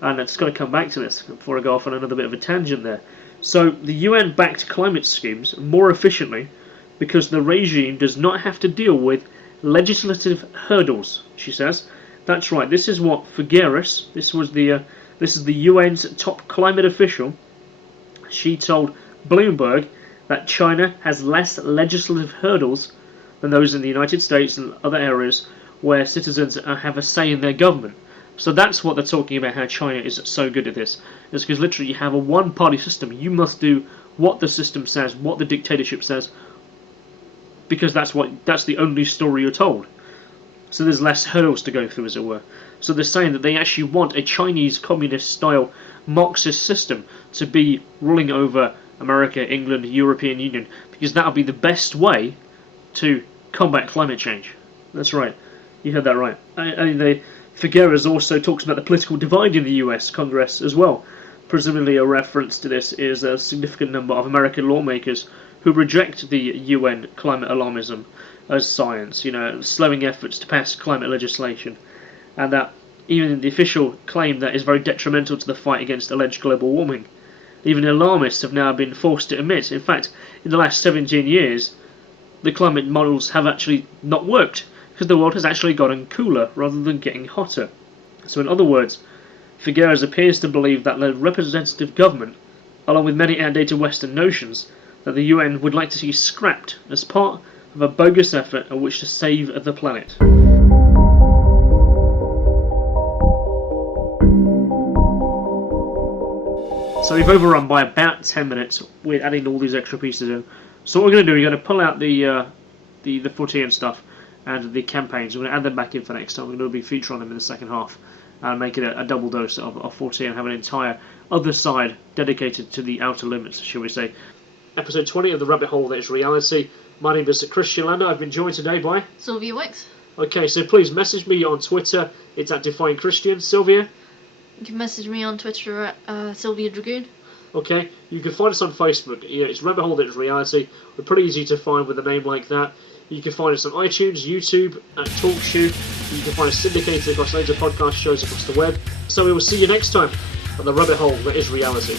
and it's got to come back to this before I go off on another bit of a tangent there. So the UN backed climate schemes more efficiently because the regime does not have to deal with legislative hurdles, she says. That's right, this is what Figueres, this is the UN's top climate official, she told Bloomberg that China has less legislative hurdles than those in the United States and other areas where citizens have a say in their government. So that's what they're talking about, how China is so good at this. It's because literally you have a one-party system. You must do what the system says, what the dictatorship says, because that's the only story you're told. So there's less hurdles to go through, as it were. So they're saying that they actually want a Chinese communist-style Marxist system to be ruling over America, England, European Union, because that'll be the best way to combat climate change. That's right. You heard that right. Figueres also talks about the political divide in the US Congress as well. Presumably a reference to this is a significant number of American lawmakers who reject the UN climate alarmism as science, slowing efforts to pass climate legislation, and that even the official claim that is very detrimental to the fight against alleged global warming. Even alarmists have now been forced to admit, in fact, in the last 17 years, the climate models have actually not worked, because the world has actually gotten cooler rather than getting hotter. So in other words, Figueres appears to believe that the representative government, along with many outdated Western notions, that the UN would like to see scrapped as part of a bogus effort in which to save the planet. So we've overrun by about 10 minutes with adding all these extra pieces in. So what we're going to do, we're going to pull out the footy and stuff and the campaigns. We're going to add them back in for next time. We're going to be featuring them in the second half and make it a double dose of footy and have an entire other side dedicated to the outer limits, shall we say. Episode 20 of The Rabbit Hole That Is Reality. My name is Kristian Lander. I've been joined today by Sylvia Wicks. Okay, so please message me on Twitter. It's at Defying Kristian. Sylvia? You can message me on Twitter at Sylvia Dragoon. Okay, you can find us on Facebook. It's Rabbit Hole That Is Reality. We're pretty easy to find with a name like that. You can find us on iTunes, YouTube, and TalkShoe. You can find us syndicated across loads of podcast shows across the web. So we will see you next time on The Rabbit Hole That Is Reality.